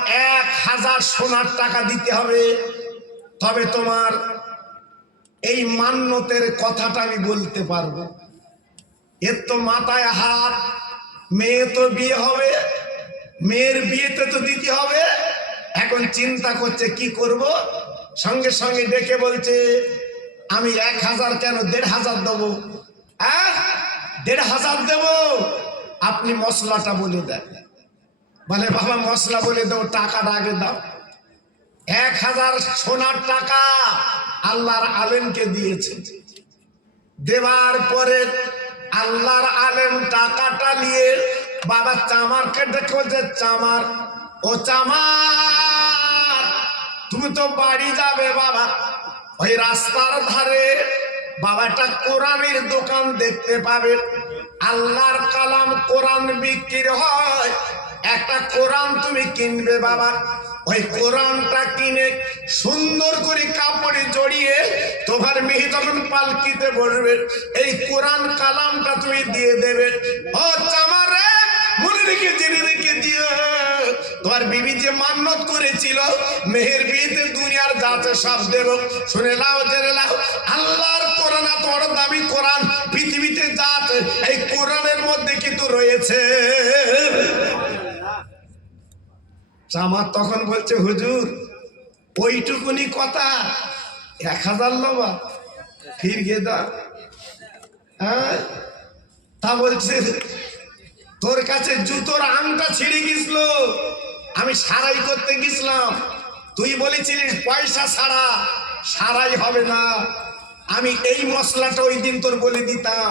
1000 সোনার টাকা দিতে হবে, তবে তোমার এই মান্যতের কথাটা আমি বলতে পারবো। এর তো মাথায় হাত, মেয়ে তো বিয়ে হবে, মেয়ের বিয়েতে তো দিতে হবে। এখন চিন্তা করছে কি করব। সঙ্গে সঙ্গে ডেকে বলছে, আমি 1000 কেন 1500 দেবো। 1500 দেব, আপনি মশলাটা বলে দেন। বলে বাবা মশলা বলে দেবো, টাকাটা আগে দাও। 1000 সোনার টাকা আল্লাহর আলেমকে দিয়েছে। দেওয়ার পরে আল্লাহর আলেম টাকাটা নিয়ে বাবা চামারকে ডেকে বলছে, চামার, ও চামার, তুমি তো বাড়ি যাবে বাবা, ওই রাস্তার ধারে বাবা একটা কোরআনের দোকান দেখতে পাবে। আল্লাহর কালাম কোরআন বিক্রি হয়, একটা কোরআন তুমি কিনবে বাবা। ওই কোরআনটা কিনে সুন্দর করে কাপড়ে জড়িয়ে তোমার মেয়ে যখন পালকিতে বসবে, এই কোরআন কালামটা তুমি দিয়ে দেবে। ও চামারে, মনে রেখে জেনে রেখে দিও, তোমার বিবি যে মান্যত করেছিল মেহের বিয়েতে দুনিয়ার যাতে সব দেব। শুনে নাও, জেনে নাও, আল্লাহর কোরআন এত বড় দামি কোরআন, পৃথিবীতে যাতে এই কোরআনের মধ্যে কিন্তু রয়েছে। আমার তখন বলছে, হুজুর ওইটুকুনি কথা 1000 লবা ফির গেদা। হ্যাঁ, তা বলছে তোর কাছে জুতোর আংটা ছিঁড়ে গেছিল, আমি সারাই করতে গেছিলাম, তুই বলেছিলিস পয়সা ছাড়া সারাই হবে না। আমি এই মশলাটা ওই দিন তোর বলে দিতাম,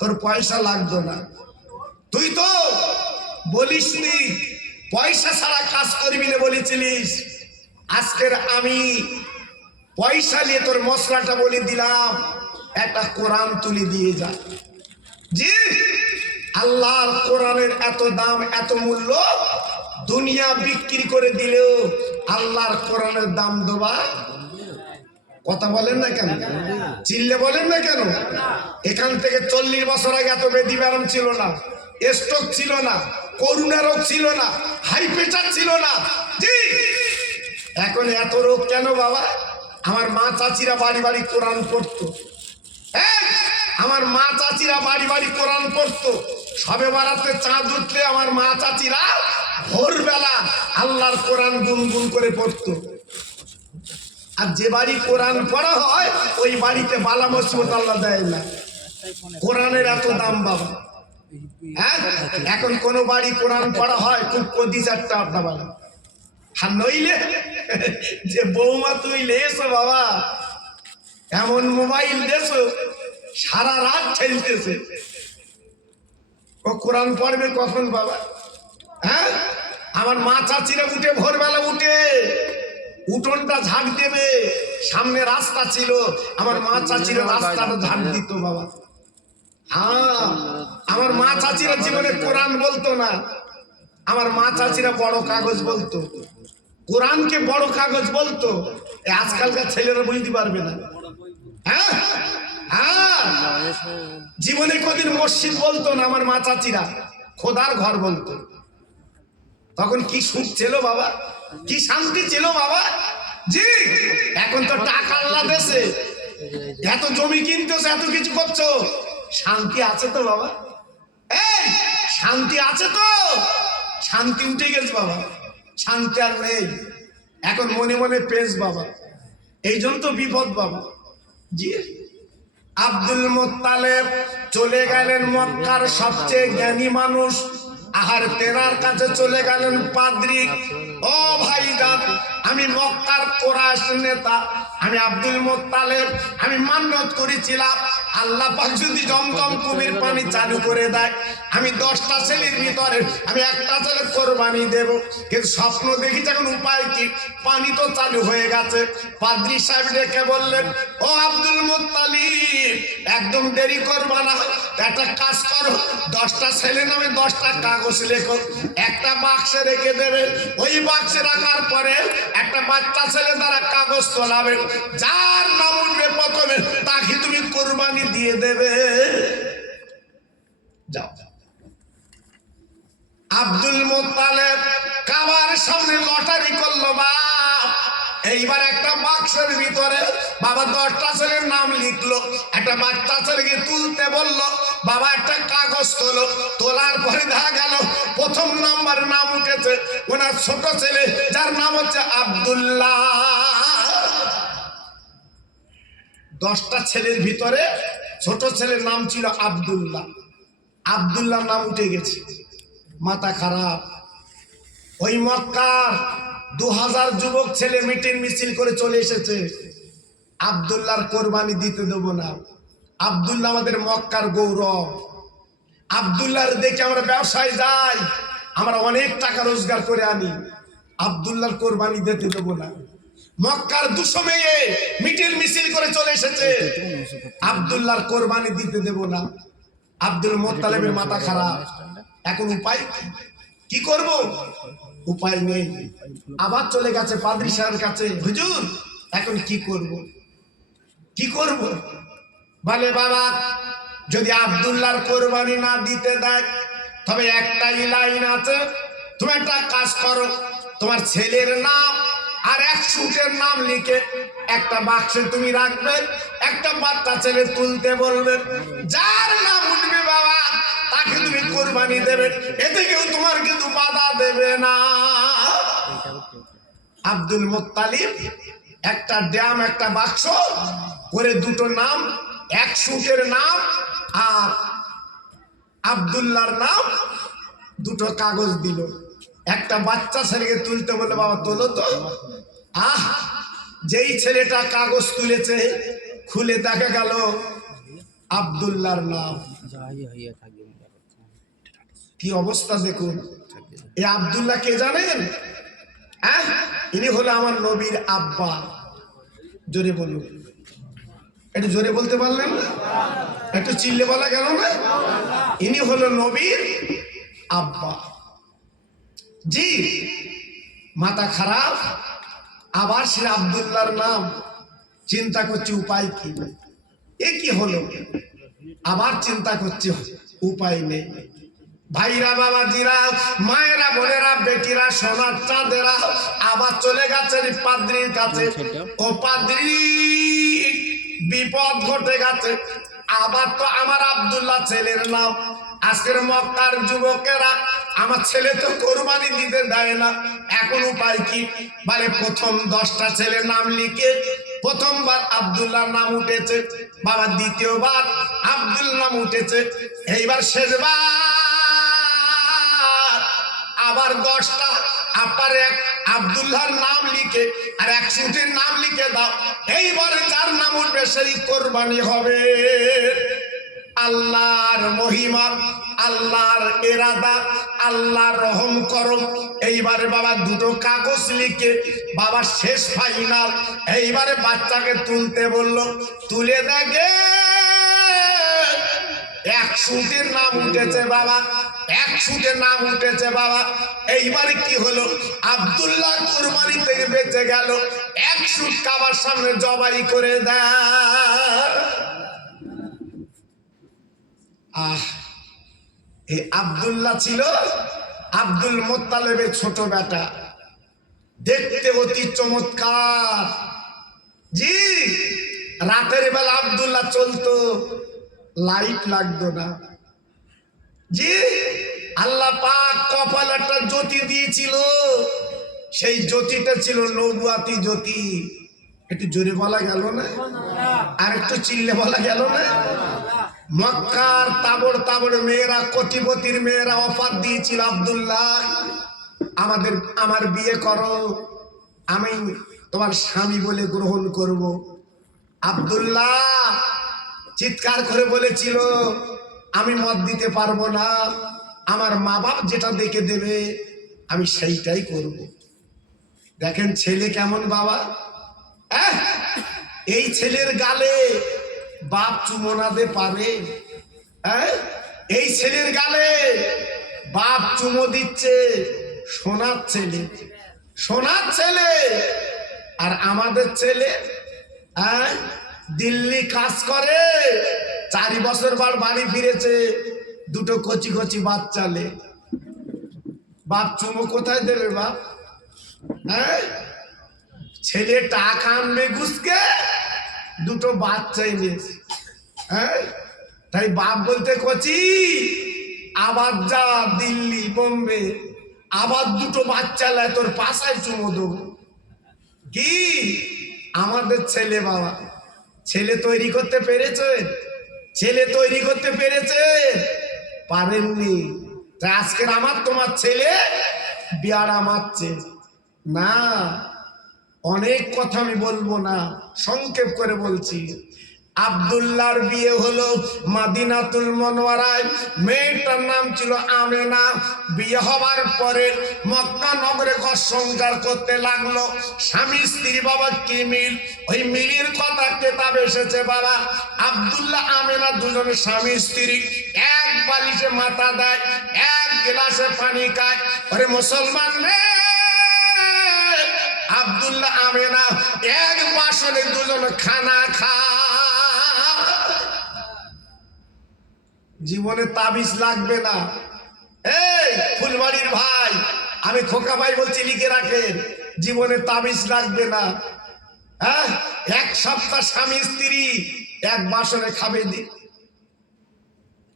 তোর পয়সা লাগতো না। তুই তো বলিসনি পয়সা ছাড়া কাজ করবি না, বলেছিলিস। আজকের আমি পয়সা নিয়ে তোর মশলাটা বলে দিলাম, একটা কোরআন তুলে দিয়ে যা। জি, আল্লাহর কোরআনের এত দাম, এত মূল্য, দুনিয়া বিক্রি করে দিলেও আল্লাহর কোরআনের দাম দেওয়া কথা বলেন না কেন? চিল্লে বলেন না কেন? এখান থেকে 40 বছর আগে এত ব্যাধি ব্যারাম ছিল না, স্ট্রোক ছিল না, করোনা রোগ ছিল না, হাই প্রেশার ছিল না। জি, এখন এত রোগ কেন বাবা? আমার মা চাচিরা বাড়ি বাড়ি কোরআন পড়তো। আমার মা চাচিরা বাড়ি বাড়ি কোরআন পড়তো। সবে বারাতে চাঁদ উঠলে আমার মা চাচিরা ভোরবেলা আল্লাহর কোরআন গুনগুন করে পড়তো। আর যে বাড়ি কোরআন পড়া হয় ওই বাড়িতে বালা মুসিবত আল্লাহ দেয় না। কোরআনের এত দাম বাবা। হ্যাঁ, এখন কোন বাড়ি কোরআন পড়া হয় খুব কদি চারটা আপনার বাড়ি। আর নইলে যে বৌমা তুই লেছো বাবা, এমন মোবাইল দেছো সারা রাত ঠেলতেছে। ও কোরআন পড়বে কখন বাবা? হ্যাঁ, আমার মা চাচিরা উঠে ভোরবেলা উঠে উঠোনটা ঝাঁট দেবে। সামনে রাস্তা ছিল, আমার মা চাচিরা রাস্তাটা ঝাঁট দিত বাবা। হ্যাঁ, আমার মা চাচিরা জীবনে কোরআন বলতো না। আমার মা চাচিরা বড় কাগজ বলতো, কোরআনকে বড় কাগজ বলতো। আজকালকার ছেলেরা বুঝতে পারবে না। হ্যাঁ হ্যাঁ, জীবনে কোনদিন মসজিদ বলতো না আমার মা চাচিরা, খোদার ঘর বলতো। তখন কি সুখ ছিল বাবা, কি শান্তি ছিল বাবা। জি, এখন তো টাকা আল্লাহ দেশে, এত জমি কিনতেছো, এত কিছু করছো, শান্তি আছে তো বাবা? এই শান্তি আছে তো? শান্তি উঠে গেছে বাবা, শান্তি আর নেই। এখন মনে মনে পেশ বাবা, এই জন্য তো বিপদ বাবা। জি, আব্দুল মুত্তালিব চলে গেলেন মক্কার সবচেয়ে জ্ঞানী মানুষ, আহার তেনার কাছে চলে গেলেন পাদ্রী। ও ভাইজান, আমি মক্কার কুরাইশ নেতা, আমি আব্দুল মুত্তালিব, আমি মান্নত করেছিলাম আল্লাহ পাক যদি জমজম কুমির পানি চালু করে দেয়, আমি 10টা ছেলের ভিতরে আমি একটা ছেলে কোরবানি দেব। কিন্তু স্বপ্ন দেখি যখন উপায় কি, পানি তো চালু হয়ে গেছে। পাদ্রী সাহেব ডেকে বললেন, ও আব্দুল মুত্তালিব, একদম দেরি করবা না, একটা কাজ করো, 10টা ছেলে নামে 10টা কাগজ লেখো, একটা বাক্সে রেখে দেবে। ওই বাক্সে রাখার পরে একটা বাচ্চা ছেলে দ্বারা কাগজ তোলাবে, যার নাম উঠবে প্রথমে তাকে তুমি কোরবানি দিয়ে দেবে। যাও। আব্দুল মুত্তালিব কাবার সামনে লটারি করলো বাপ। এইবার একটা বাক্সের ভিতরে বাবা 10টা ছেলের নাম লিখলো, একটা বাচ্চা ছেলেকে তুলতে বললো, বাবা একটা কাগজ তোলো। তোলার পরে দেখা গেল প্রথম নাম্বার নাম উঠেছে ওনার ছোট ছেলে, যার নাম হচ্ছে আব্দুল্লাহ। 10টা ছেলের ভিতরে ছোট ছেলের নাম ছিল আব্দুল্লাহ। আব্দুল্লাহ নাম উঠে গেছে, মাথা খারাপ। ওই মক্কার 2000 যুবক ছেলে মিটিং মিছিল করে চলে এসেছে, আব্দুল্লাহর কোরবানি দিতে দেব না। আব্দুল্লাহ আমাদের মক্কার গৌরব। আব্দুল্লাহর দেখে আমরা ব্যবসায় যাই, আমরা অনেক টাকা রোজগার করে আনি, আব্দুল্লাহর কোরবানি দিতে দেব না। মক্কার 200 মেয়ে মিটিং মিছিল করে চলে এসেছে, আব্দুল্লাহর কোরবানি দিতে দেব না। আব্দুল মুত্তালিবের মাথা খারাপ। এখন উপায় কি করব? উপায় নেই। আবার চলে গেছে পাদ্রী সাহেবের কাছে, হুজুর এখন কি করব? কি করব? বলে বাবা, যদি আব্দুল্লাহর কোরবানি না দিতে দেয় তবে একটাই লাইন আছে, তুমি একটা কাজ করো, তোমার ছেলের নাম আর 100 নাম লিখে একটা বাক্সে তুমি রাখবে, একটা বাচ্চা ছেলে তুলতে বলবে, যার নাম উঠবে বাবা তাকে তুমি কোরবানি দেবে, এতে কেউ তোমার কিন্তু বাধা দেবে না। আব্দুল মুত্তালিব একটা ড্যাম, একটা বাক্স করে 2টো নাম, 100 নাম আর আব্দুল্লাহর নাম, 2টো কাগজ দিল। একটা বাচ্চা ছেলেকে তুলতে বলে, বাবা তোলো তো। যেই ছেলেটা কাগজ তুলেছে খুলে দেখা গেল আব্দুল্লাহর নাম। কি অবস্থা দেখুন। এই আব্দুল্লাহ কে জানেন? ইনি হলো আমার নবীর আব্বা। জোরে বলুন, একটু জোরে বলতে পারলেন না? একটু চিল্লে বলা গেল না? ইনি হলো নবীর আব্বা। জি, মাথা খারাপ। আবার সে আব্দুল্লাহর নাম চিন্তা করছি উপায় কি, এ কি হলো, আবার চিন্তা করছি উপায় নেই। ভাইরা, বাবাজিরা, মায়েরা, বোনেরা, বেটিরা, সোনার চাঁদেরা আবার চলে গেছে পাদ্রির কাছে। ও পাদ্রি, বিপদ ঘটে গেছে। আবার তো আমার আব্দুল্লাহ ছেলের নাম। আজকের মক্কার যুবকেরা আমার ছেলে তো কোরবানি দিতে দেয় না, এখন উপায় কি? মানে প্রথম 10টা ছেলের নাম লিখে প্রথমবার আব্দুল্লাহর নাম উঠেছে বাবা, দ্বিতীয়বার আব্দুল নাম উঠেছে, এইবার শেষবার আবার 10টা আপনার এক আব্দুল্লাহর নাম লিখে আর 100টির নাম লিখে দাও। এইবারে যার নাম উঠবে সেই কোরবানি হবে। আল্লাহর মহিমা, আল্লাহর ইরাদা, আল্লাহর রহম করম। এইবারে বাবা 2টো কাগজ লিখে বাবা শেষ ফাইনাল। এইবারে বাচ্চাকে তুলতে বলল, তুলে দেখে 100টির নাম উঠেছে বাবা, 100টির নাম উঠেছে বাবা। এইবারে কি হলো, আব্দুল্লাহ কুরবানি থেকে বেঁচে গেল। 100 কাবার সামনে জবাই করে দেয়। এই আব্দুল্লাহ ছিল আব্দুল মোত্তালেবের ছোট বেটা, দেখতে অতি চমৎকার। জি, রাতের বেলা আব্দুল্লাহ চলতো, লাইট লাগতো না। জি, আল্লাহ পাক কপাল একটা জ্যোতি দিয়েছিল, সেই জ্যোতিটা ছিল নবুয়াতি জ্যোতি। একটু জোরে বলা গেল না, আর একটু চিল্লে বলা গেল না। মক্কার তাবড় তাবড় মেয়েরা, কোটিপতির মেয়েরা অফার দিয়েছিল, আব্দুল্লাহ আমার বিয়ে করো, আমি তোমার স্বামী বলে গ্রহণ করব। আব্দুল্লাহ চিৎকার করে বলেছিল, আমি মত দিতে পারবো না, আমার মা বাপ যেটা দেখে দেবে আমি সেইটাই করব। দেখেন ছেলে কেমন বাবা, এই ছেলের গালে বাপ চুমো না দে পারে? এই ছেলের গালে বাপ চুমো দিচ্ছে, সোনার ছেলে, সোনার ছেলে। আর আমাদের ছেলে দিল্লি কাজ করে, 4 বছর পর বাড়ি ফিরেছে, 2টো কচি কচি বাচ্চালে। বাপ চুমো কোথায় দেবে বাপ? ছেলে টাকা আনবে ঘুষকে, 2টো বাচ্চা এনেছে। তাই বাপ বলতে কচি, আবার যা দিল্লি বোম্বে, আবার 2টো বাচ্চা লাই, তোর পাশায় চুমো দেবো। কি আমাদের ছেলে বাবা, ছেলে তৈরি করতে পেরেছে? ছেলে তৈরি করতে পেরেছে? পারেননি। তাই আজকের আমার তোমার ছেলে বিয়ারা মারছে না। অনেক কথা আমি বলবো না, সংক্ষেপ করে বলছি। আব্দুল্লাহর বিয়ে হলো মাদিনাতুল মুনাওয়ারায়, মেয়েটার নাম ছিল আমেনা। বিয়ে হবার পরে মক্কা নগরে ঘর সংসার করতে লাগলো। স্বামী স্ত্রী বাবা কি মিল, ওই মিলের কথা কেতাব এসেছে বাবা। আব্দুল্লাহ আমেনা দুজনে স্বামী স্ত্রী, এক বালিশে মাথা দেয়, এক গ্লাসে পানি খায়। ওরে মুসলমান রে, আব্দুল্লাহ আমেনা এক বাসনে দুজন খানা খায়। জীবনে তাবিজ লাগবে না। এই ফুলবাড়ির ভাই, আমি খোকা ভাই বলছি, লিখে রাখেন, জীবনে তাবিজ লাগবে না। 1 সপ্তাহ স্বামী স্ত্রী এক বাসনে খাবে,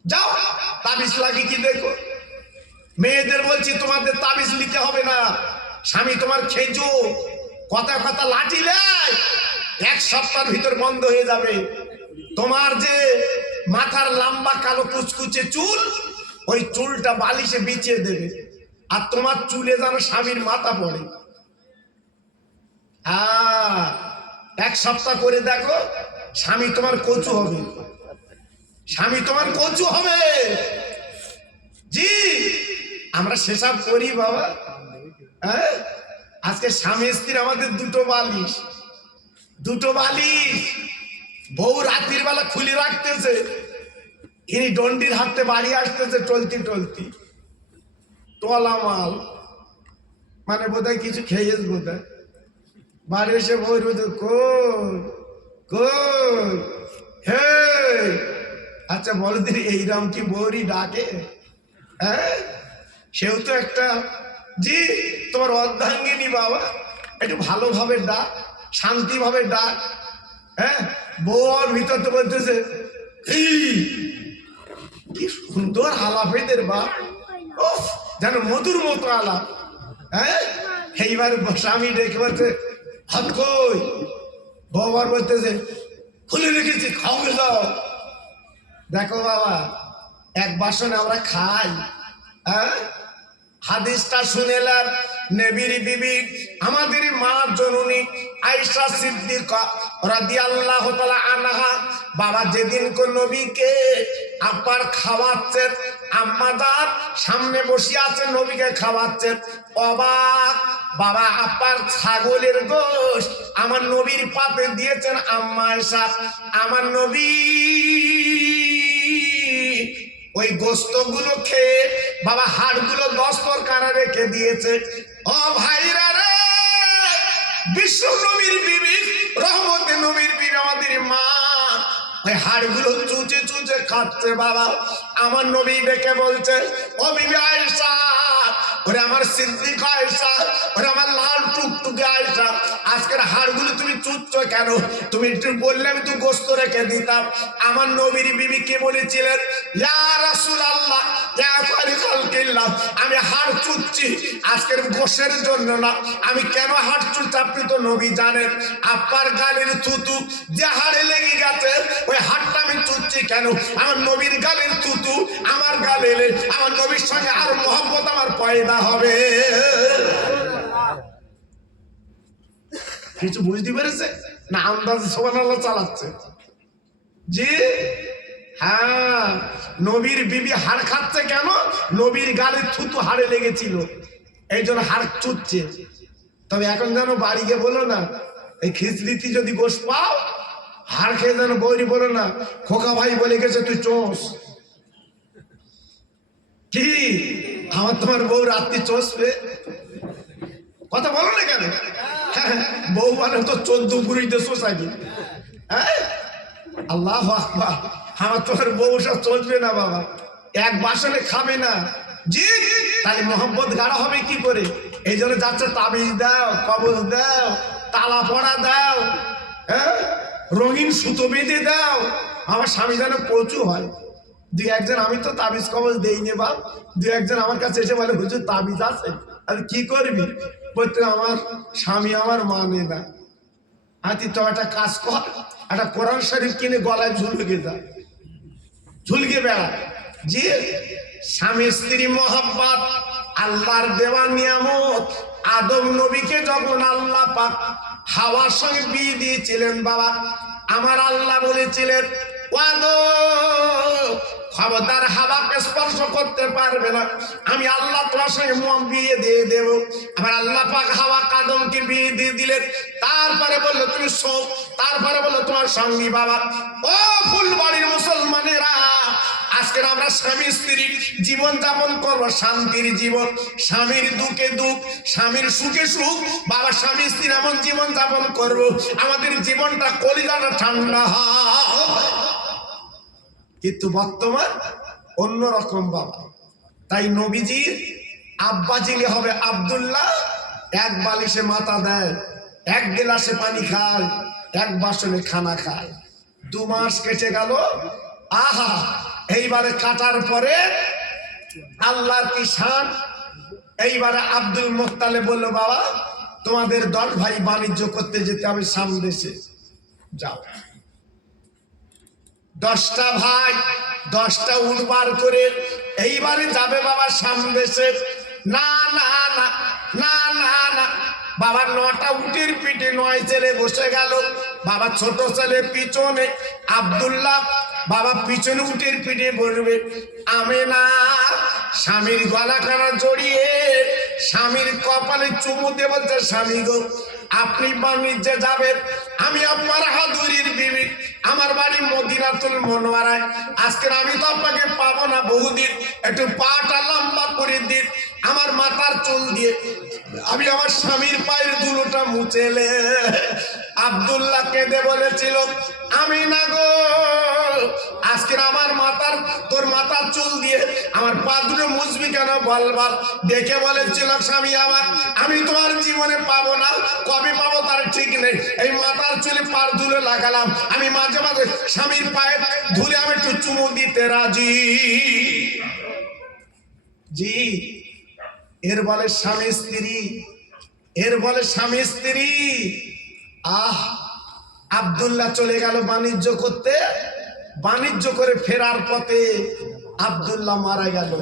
যাও তাবিজ লাগে কি দেখো। মেয়েদের বলছি, তোমাদের তাবিজ নিতে হবে না, স্বামী তোমার খেজো, কথা কথা লাঠিলে 1 সপ্তাহের ভিতর বন্ধ হয়ে যাবে। তোমার যে মাথার লম্বা কালো কুচকুচে চুল, ওই চুলটা বালিশে বিছিয়ে দেবে, আর তোমার চুলে যেন স্বামীর মাথা পড়ে। 1 সপ্তাহ করে দেখো, স্বামী তোমার কচু হবে, স্বামী তোমার কচু হবে। জি, আমরা সেসব করি বাবা। আজকে স্বামী স্ত্রী আমাদের 2টো বালিশ, 2টো বালিশ। বউ রাত্রির বেলা খুলে রাখতেছে, ইনি ডন্ডির হাতে বাড়ি আসতেছে টলতি টলতি, টলা মাল, মানে বোধহয় কিছু খেয়েছ বোধহয়। বাড়ি এসে বই রোজ কই হে, আচ্ছা বলো দিদি এইরকম কি বৌরি ডাকে? হ্যাঁ, সেও তো একটা। জি, তোমার অর্ধাঙ্গিনী বাবা, একটু ভালোভাবে ডাক, শান্তিভাবে ডাক। হ্যাঁ, বউর ভিতর তো বলতেছে কি সুন্দর আলাপ এদের বাপ, ওফ যেন মধুর মতো আলাপ। হ্যাঁ, এইবার স্বামী ডেকে বলছে হাত কই, বউবার বলতেছে খুলে রেখেছি, খাওয়া দাও। দেখো বাবা, এক বাসনে আমরা খাই। হ্যাঁ, হাদিসটা শুনেলাম নবীর বিবি আমাদের মা জননী আয়েশা সিদ্দিকা রাদিয়াল্লাহু তাআলা আনহা, বাবা যেদিন কোন নবীকে আপার খাওয়াচ্ছেন, আম্মা যার সামনে বসে আছে নবীকে খাওয়াচ্ছেন, অবাক বাবা, আপার ছাগলের গোশত আমার নবীর পাতে দিয়েছেন আম্মা আয়েশা। আমার নবী ওই গোস্তগুলো খেয়ে বাবা হাড়গুলো দস্তরখানে রেখে দিয়েছে। ও ভাইরা রে, বিশ্ব নবীর বিবি, রহমতে নবীর বিবি আমাদের মা ওই হাড়গুলো চুচে চুচে খাচ্ছে। বাবা আমার নবী ডেকে বলছে ও বিবি আয়েশা, ওরে আমার সিদ্দিকা আয়েশা, ওরে আমার লাল টুকটুকে আয়েশা, আজকের হাড়গুলো তুমি চুচ্ছো কেন? তুমি একটু বললে আমি তো গোস্ত রেখে দিতাম। আমার নবীর বিবি কে বলেছিলেন, ইয়া রাসূলুল্লাহ, ইয়া খালিকাল কিল্লাহ, আমি হাড় চুচ্ছি আজকের গোশের জন্য না। আমি কেন হাড় চুচ্ছি আপনি তো নবী জানেন। আপার গালের থুতু যে হাড়ে লেগে গেছে ওই হাড়টা আমি চুচ্ছি কেন? আমার নবীর গালের থুতু আমার গালে এলে আমার নবীর সঙ্গে আর মহব্বত আমার পয়দা হবে। কিছু বুঝতে পেরেছে না? আন্দাজে সুবহানাল্লাহ চালাচ্ছে। জি হ্যাঁ, নবীর বিবি হাড় খাচ্ছে কেন? নবীর গালে থুতু হাড়ে লেগেছিল, এই জন্য হাড় চুচ্ছে। তবে এখন যেন বাড়ি গিয়ে বলো না, এই খিচড়িতে যদি গোশ পাও হাড় খেয়ে যেন বৌরি বলো না খোকা ভাই বলে গেছে তুই চোষ। কি আমার তোমার বউ রাত্রি চষবে? কথা বলো না কেন? বউ মানে তো 14 পুরীতে সোসাইটি। হ্যাঁ, আল্লাহু আকবার, আমার তোমার বউ সব চলবে না বাবা, এক বাসনে খাবে না। জি, তাহলে মোহাম্মত গাঢ় হবে কি করে? এই জন্য যাচ্ছে তাবিজ দাও, কবজ দাও, তালা পড়া দাও, হ্যাঁ রঙিন সুতো বেঁধে দাও। আমার স্বামী যেন প্রচুর হয়। দুই একজন, আমি তো তাবিজ কবজ দেইনি বাপ, দুই একজন আমার কাছে এসে বলে হুজুর তাবিজ আছে। আর কি করবি? বলতে আমার স্বামী আমার মানে না। তুই তো একটা কাজ কর, একটা কোরআন শরীফ কিনে গলায় ঝুলকে যা, ঝুলকে বেড়া। জি, স্বামী স্ত্রী মহব্বত আল্লাহর দেওয়া নিয়ামত। আদম নবীকে যখন আল্লাহ পাক হাওয়ার সঙ্গে বিয়ে দিয়েছিলেন বাবা, আমার আল্লাহ বলেছিলেন খবরদার হাওয়াকে স্পর্শ করতে পারবে না, আমি আল্লাহ তোমার সঙ্গে বিয়ে দিয়ে দেব। আবার আল্লাহ পাক হাওয়া আদমকে বিয়ে দিয়ে দিলেন। তারপরে বললো তুমি শোক, তারপরে বললো তোমার সঙ্গী। বাবা ও ফুলবাড়ির মুসলমানেরা, আজকে আমরা স্বামী স্ত্রী জীবন যাপন করবো শান্তির জীবন, স্বামীর দুঃখে দুঃখ, স্বামীর সুখে সুখ। বাবা স্বামী স্ত্রী এমন জীবন যাপন করবো আমাদের জীবনটা কলিজাটা ঠান্ডা হয়। কিন্তু বর্তমান অন্যরকম বাবা। তাই নবীজির আব্বা যিনি হবে আব্দুল্লাহ, এক বালিশে মাথা দেয়, এক গেলাসে পানি খায়, এক বাসনে খানা খায়। 2 মাস কেটে গেল। আহা, এইবারে কাটার পরে আল্লাহর কি শান। এইবারে আব্দুল মুত্তালিব বলল বাবা তোমাদের 10 ভাই বাণিজ্য করতে যেতে হবে সামনে দেশে, যাও। 10টা ভাই 10টা উট বার করে এইবারে যাবে বাবা সামনে দেশে। না না না না না না, বাবা 9টা উটের পিঠে 9 ছেলে বসে গেল। বাবা ছোট ছেলে পিছনে, আব্দুল্লাহ বাবা পিছনে উটের পিঠে বসবে। আমেনা স্বামীর গলা কানা জড়িয়ে স্বামীর কপালে চুমু দিয়ে বলছে স্বামী গো আপনি বাণিজ্যে যাবেন, আমি আপনার হাদুরির বিবি, আমার বাড়ি মদিনাতুল মুনওয়ারায়। আজকে আমি তো আপনাকে পাবো না বহুদিন, একটু পাটা লম্বা করে দিন, আমার মাথার চুল দিয়ে আমি আমার স্বামীর পায়ের ধুলোটা মুছেলে আব্দুল্লাহ কেঁদে বলেছিল, আমি না গো, আজকে আমার তোর মাথার চুল দিয়ে আমার পা দুটো মুছবি কেন বলবার? দেখে বলেছিল, স্বামী আমার, আমি তোমার জীবনে পাবো না, কবে পাবো তার ঠিক নেই। এই মাথার চুলে পার ধুলে লাগালাম, আমি মাঝে মাঝে স্বামীর পায়ে ধুলে আমি একটু চুমু দিতে রাজি। জি, এর বলে স্বামী স্ত্রী, এর বলে স্বামী স্ত্রী। আহ, আব্দুল্লাহ চলে গেল বাণিজ্য করতে, বাণিজ্য করে ফেরার পথে আব্দুল্লাহ মারা গেল,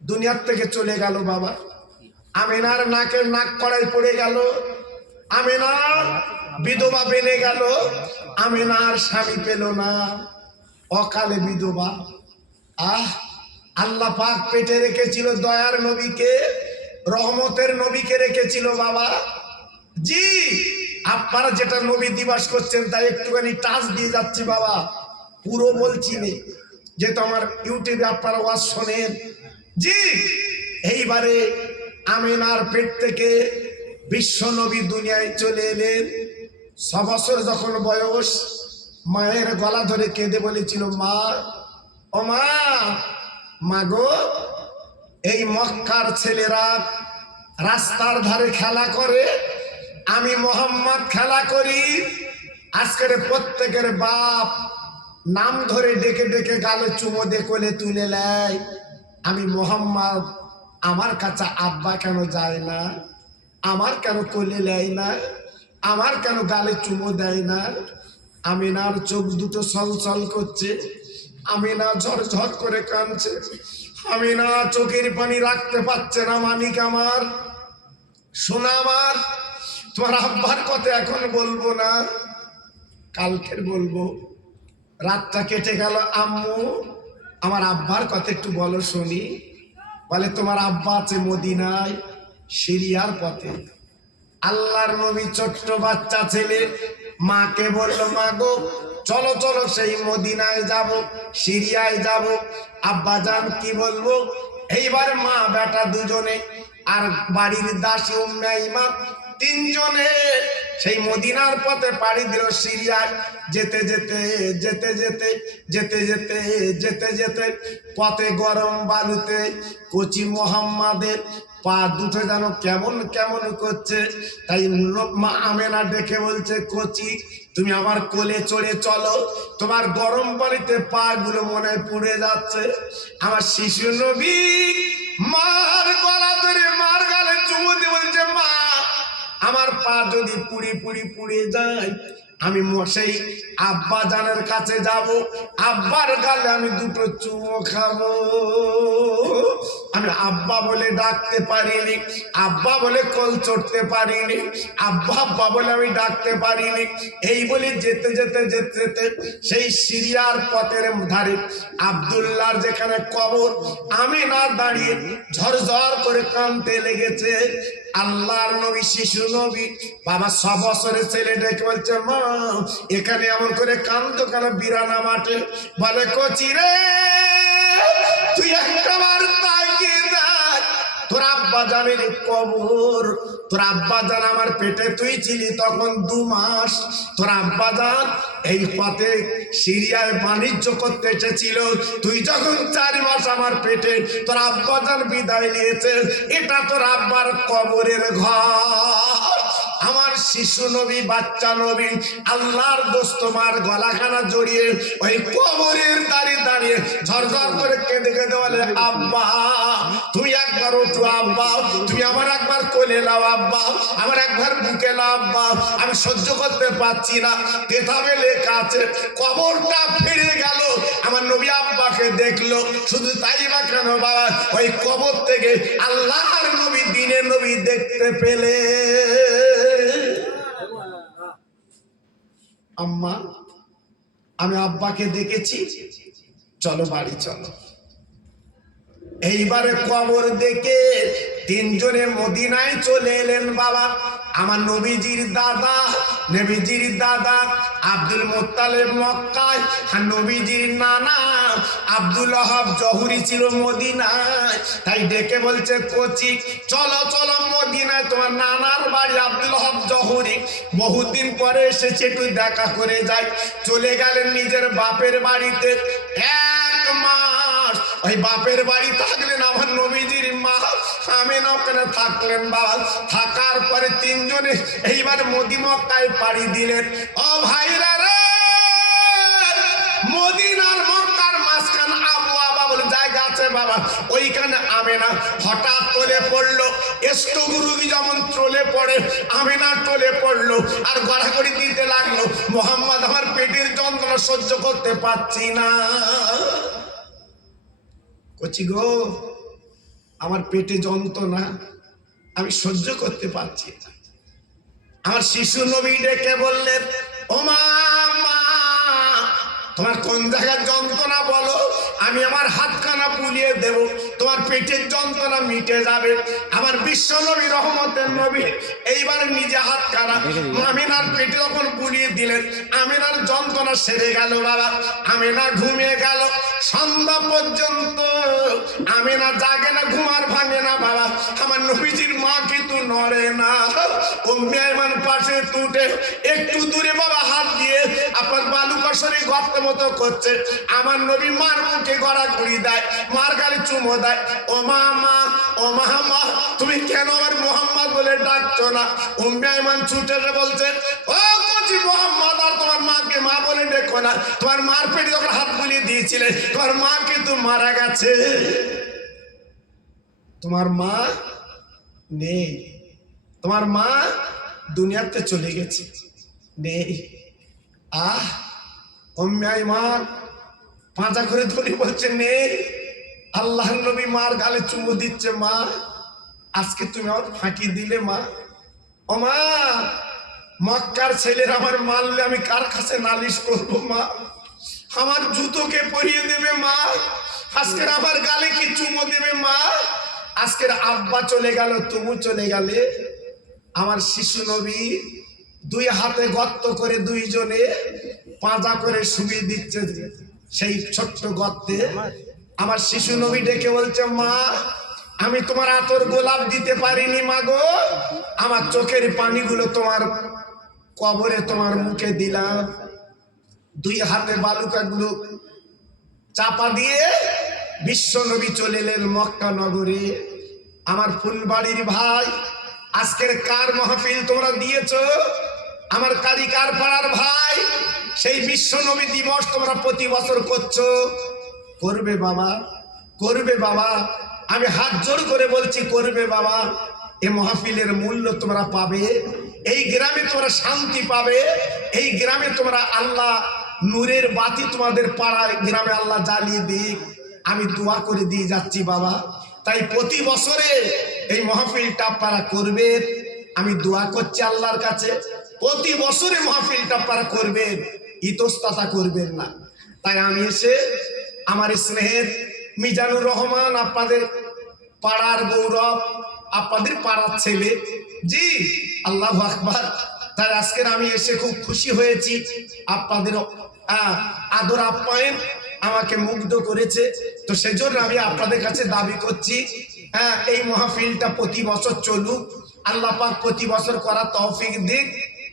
দুনিয়ার থেকে চলে গেল। বাবা আমিনার নাকের নাক কড়াই পড়ে গেল, আমিনার বিধবা পেলে গেল, আমিনার স্বামী পেল না, অকালে বিধবা। আহ, আল্লাহ পাক পেটে রেখেছিল দয়ার নবীকে, রহমতের নবীকে রেখেছিল। বাবা জি, আপনারা যেটা নবী দিবস করছেন তাই একটুখানি টাচ দিয়ে যাচ্ছি বাবা, পুরো বলছি নে, যেহেতু আমার ইউটিউবে আপনারা ওয়াজ শোনেন। জি, এইবারে আমিনার পেট থেকে বিশ্ব নবী দুনিয়ায় চলে এলেন। 6 বছর যখন বয়স, মায়ের গলা ধরে কেঁদে বলেছিল, মা, ও মা, মাগো, এই মক্কার ছেলেরা রাস্তার ধারে খেলা করে, আমি মোহাম্মদ খেলা করি। আজকের প্রত্যেকের বাপ নাম ধরে ডেকে ডেকে গালে চুমো দিয়ে কোলে তুলে নেয়, আমি মোহাম্মদ, আমার কাছে আব্বা কেন যায় না, আমার কেন কোলে নেয় না, আমার কেন গালে চুমো দেয় না? আমিনার চোখ দুটো ছলছল করছে, আমিনা ঝরঝর করে কাঁদছে, আমিনা চোখের পানি রাখতে পারছে না। মানিক আমার, সোনা আমার, তোমার আব্বার কথা এখন বলবো না, কালকের বলবো। রাতটা কেটে গেল, আম্মু আমার আব্বার কথা একটু বলো শুনি। বলে, তোমার আব্বা আছে মদিনায়, সিরিয়ার পথে। আল্লাহর নবী ছোট্ট বাচ্চা ছেলে মাকে বলল, মা গো, চলো চলো সেই মদিনায় যাব, সিরিয়ায় যাব। আব্বা জান কি বলবো? এইবার মা বেটা দুজনে আর বাড়ির দাসী উম্মে ইমাম তিনজনে সেই মদিনার পথে পাড়ি দিল সিরিয়ায়। যেতে যেতে যেতে যেতে যেতে যেতে যেতে যেতে পথে গরম বালুতে কচি মোহাম্মদের পা দুটো যেন কেমন কেমন করছে। তাই মা আমেনা ডেকে বলছে, কচি, তুমি আমার কোলে চড়ে চলো, তোমার গরম পানিতে পা গুলো মনে পুড়ে যাচ্ছে। আমার শিশু নবী মার গলা ধরে মার গালে চুমু দিয়ে বলছে, মা, আমার পা যদি পুড়ি পুড়ি পুড়ে যায়, আমি সেই আব্বা জানের কাছে যাব, আব্বার গালে আমি দুটো চুমো খাবো। আমি আব্বা বলে ডাকতে পারিনি, আব্বা বলে কোল চড়তে পারিনি, আব্বা আব্বা বলে আমি ডাকতে পারিনি। এই বলে যেতে যেতে যেতে যেতে সেই সিরিয়ার পথের ধারে আব্দুল্লাহর যেখানে কবর, আমিনা দাঁড়িয়ে ঝরঝর করে কাঁদতে লেগেছে। আল্লাহর নবী, শিশু নবী, বাবা 6 বছরের ছেলে ডেকে বলছে, মা, এখানে এমন করে কাঁদতো কেন বিরানা মাঠে? বলে, কচি রে, তুই একটাবার তাকিয়ে দেখ, তোর আব্বা জানের কবর, তোর আব্বা জান আমার পেটে তুই ছিলি তখন 2 মাস, তোর আব্বা জান এই পথে সিরিয়ায় বাণিজ্য করতে এসেছিল, তুই যখন 4 মাস আমার পেটে, তোর আব্বা জান বিদায় নিয়েছে, এটা তোর আব্বার কবরের ঘর। আমার শিশু নবী, বাচ্চা নবী, আল্লাহর দোস্ত মার গলাখানা জড়িয়ে ওই কবরের দাঁড়িয়ে দাঁড়িয়ে ঝরঝর করে কেঁদে কেঁদে বলে, আব্বা, তুই একবার ওঠো আব্বা, তুমি আমার একবার কোলে নাও আব্বা, আমার একবার বুকে নাও আব্বা, আমি সহ্য করতে পারছি না। কেতাবে লেখা আছে, কবরটা ফিরে গেল, আমার নবী আব্বাকে দেখলো। শুধু তাই বা কেন বাবা, ওই কবর থেকে আল্লাহর নবী, দিনের নবী দেখতে পেলে। আম্মা, আমি আব্বাকে দেখেছি, চলো বাড়ি চলো। এইবারে কবর দেখে 3 জনে মদিনায় চলে এলেন। বাবা আমার নবীজির দাদা আব্দুল মুত্তালিব মক্কায়, আর নবীজির নানা আব্দুল ওয়াহাব জহুরি ছিল মদিনায়। তাই ডেকে বলছে কোচি চলো চলো মদিনায়, তোমার নানার বাড়ি আব্দুল ওয়াহাব জহুরি, বহুদিন পরে এসেছে, একটু দেখা করে যাই। চলে গেলেন নিজের বাপের বাড়িতে। 1 মাস ওই বাপের বাড়ি থাকলেন আমার নবীজির মা আমিনা, ওখানে থাকলেন বাবা। থাকার পরে 3 জনে এইবার মক্কায় পাড়ি দিলেন। ও ভাইরা রে, মদিনার মক্কার মাঝখান আবওয়াবা বলে জায়গা আছে বাবা, ওইখানে আমেনা হঠাৎ টলে পড়লো। এস্তগুরুগি যেমন টলে পড়ে, আমেনা টলে পড়লো আর গড়াগড়ি দিতে লাগলো, মোহাম্মদ আমার পেটের যন্ত্রণা সহ্য করতে পারছি না। কচি গো, আমার পেটে যন্ত্রণা আমি সহ্য করতে পারছি না। আমার শিশু নবী ডেকে বললেন, ও মা, তোমার কোন জায়গার যন্ত্রণা বলো, আমি আমার হাতখানা বুলিয়ে দেব, তোমার পেটের যন্ত্রণা মিটে যাবে। আমার বিশ্ব নবী রহমতের নবী এইবার নিজে হাতখানা আমিনার পেটে যখন বুলিয়ে দিলেন, আমিনার যন্ত্রণা সেরে গেল বাবা। আমিনা ঘুমিয়ে গেল সন্ধ্যা পর্যন্ত। আমিনা জাগে না, ঘুমার ভাঙে না বাবা। আমার নবীজির মা কিন্তু নড়ে না। উম্মে আইমান পাশে তুটে একটু দূরে বাবা হাত দিয়ে আপনার বালুকাশরী গর্ত মতো করছে। আমার নবী মার মুখে গড়াগড়ি দেয়, মার গালে চুমো দেয়। ও মা, ও মা, তুমি কেন আমার মোহাম্মদ বলে ডাকছো না? উম্মে আইমান ছুটে বলছে, ও কচি মোহাম্মদ, আর তোমার মাকে মা বলে ডেকো না। তোমার মার পেটে যখন হাত বুলিয়ে দিয়েছিলে, তোমার মা কিন্তু মারা গেছে, তোমার মা নেই, তোমার মা দুনিয়াতে চলে গেছে, নেই। উম্মে আইমান পাঁজা করে ধরে বলছে নেই। আল্লাহর নবী মার গালে চুমু দিচ্ছে, মা আজকে তুমি আমার ফাঁকি দিলে মা। ও মা, মক্কার ছেলের আমার মারলে আমি কার কাছে নালিশ করবো মা? আমার জুতোকে পরিয়ে দেবে মা, আজকের আমার গালে কি চুমো দেবে মা? আজকের আব্বা চলে গেল, তুমি চলে গেলে। আমার শিশু নবী 2 হাতে গর্ত করে 2 জনে পাঁজা করে শুবিয়ে দিচ্ছে সেই ছোট্ট গর্তে। আমার শিশু নবী ডেকে বলছে, মা আমি তোমার আতর গোলাপ দিতে পারিনি মা গো, আমার চোখের পানিগুলো তোমার কবরে তোমার মুখে দিলাম। 2 হাতে বালুকাগুলো চাপা দিয়ে বিশ্ব নবী চলে এলেন মক্কা নগরে। আমার ফুলবাড়ির ভাই, আজকের কার মাহফিল তোমরা দিয়েছো? আমার কারিকার পাড়ার ভাই, সেই বিশ্ব নবী দিবস তোমরা প্রতি বছর করছো। করবে বাবা, করবে বাবা, আমি হাত জোর করে বলছি করবে বাবা। এই মাহফিলের মূল্য তোমরা পাবে, এই গ্রামে তোমরা শান্তি পাবে, এই গ্রামে তোমরা আল্লাহ নূরের বাতি তোমাদের পাড়ায় গ্রামে আল্লাহ জ্বালিয়ে দিক, আমি দোয়া করে দিয়ে যাচ্ছি বাবা। তাই প্রতি বছরে এই মাহফিলটা আপনারা করবেন, আমি দোয়া করছি আল্লাহর কাছে, প্রতি বছরে মাহফিলটা আপনারা করবেন, ইতস্ততা করবেন না। তাই আমি এসে আমার স্নেহের মিজানুর রহমান, আপনাদের পাড়ার গৌরব, আপনাদের পাড়ার ছেলে, জি আল্লাহু আকবার। তাই আজকের আমি এসে খুব খুশি হয়েছি। আপনাদের আদর আপ্যায়ন আমাকে মুগ্ধ করেছে। তো সেজন্য আমি আপনাদের কাছে দাবি করছি, এই মাহফিলটা প্রতি বছর চলুক, আল্লাহ পাক প্রতি বছর করার তৌফিক দিক।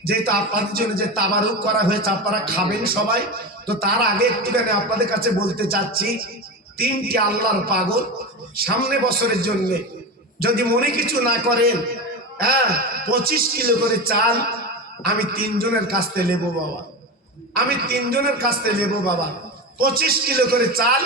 যেহেতু আপনাদের জন্য যে তাবারুক করা হয়েছে, আপনারা খাবেন সবাই। তো তার আগে একটুখানি আপনাদের কাছে বলতে চাচ্ছি, 3টি আল্লাহর পাগল সামনে বছরের জন্য যদি মনে কিছু না করেন, 25 কিলো করে চাল আমি 3 জনের কাছ থেকে নেবো বাবা, আমি 3 জনের কাছ থেকে নেবো বাবা। 25 কিলো করে চাল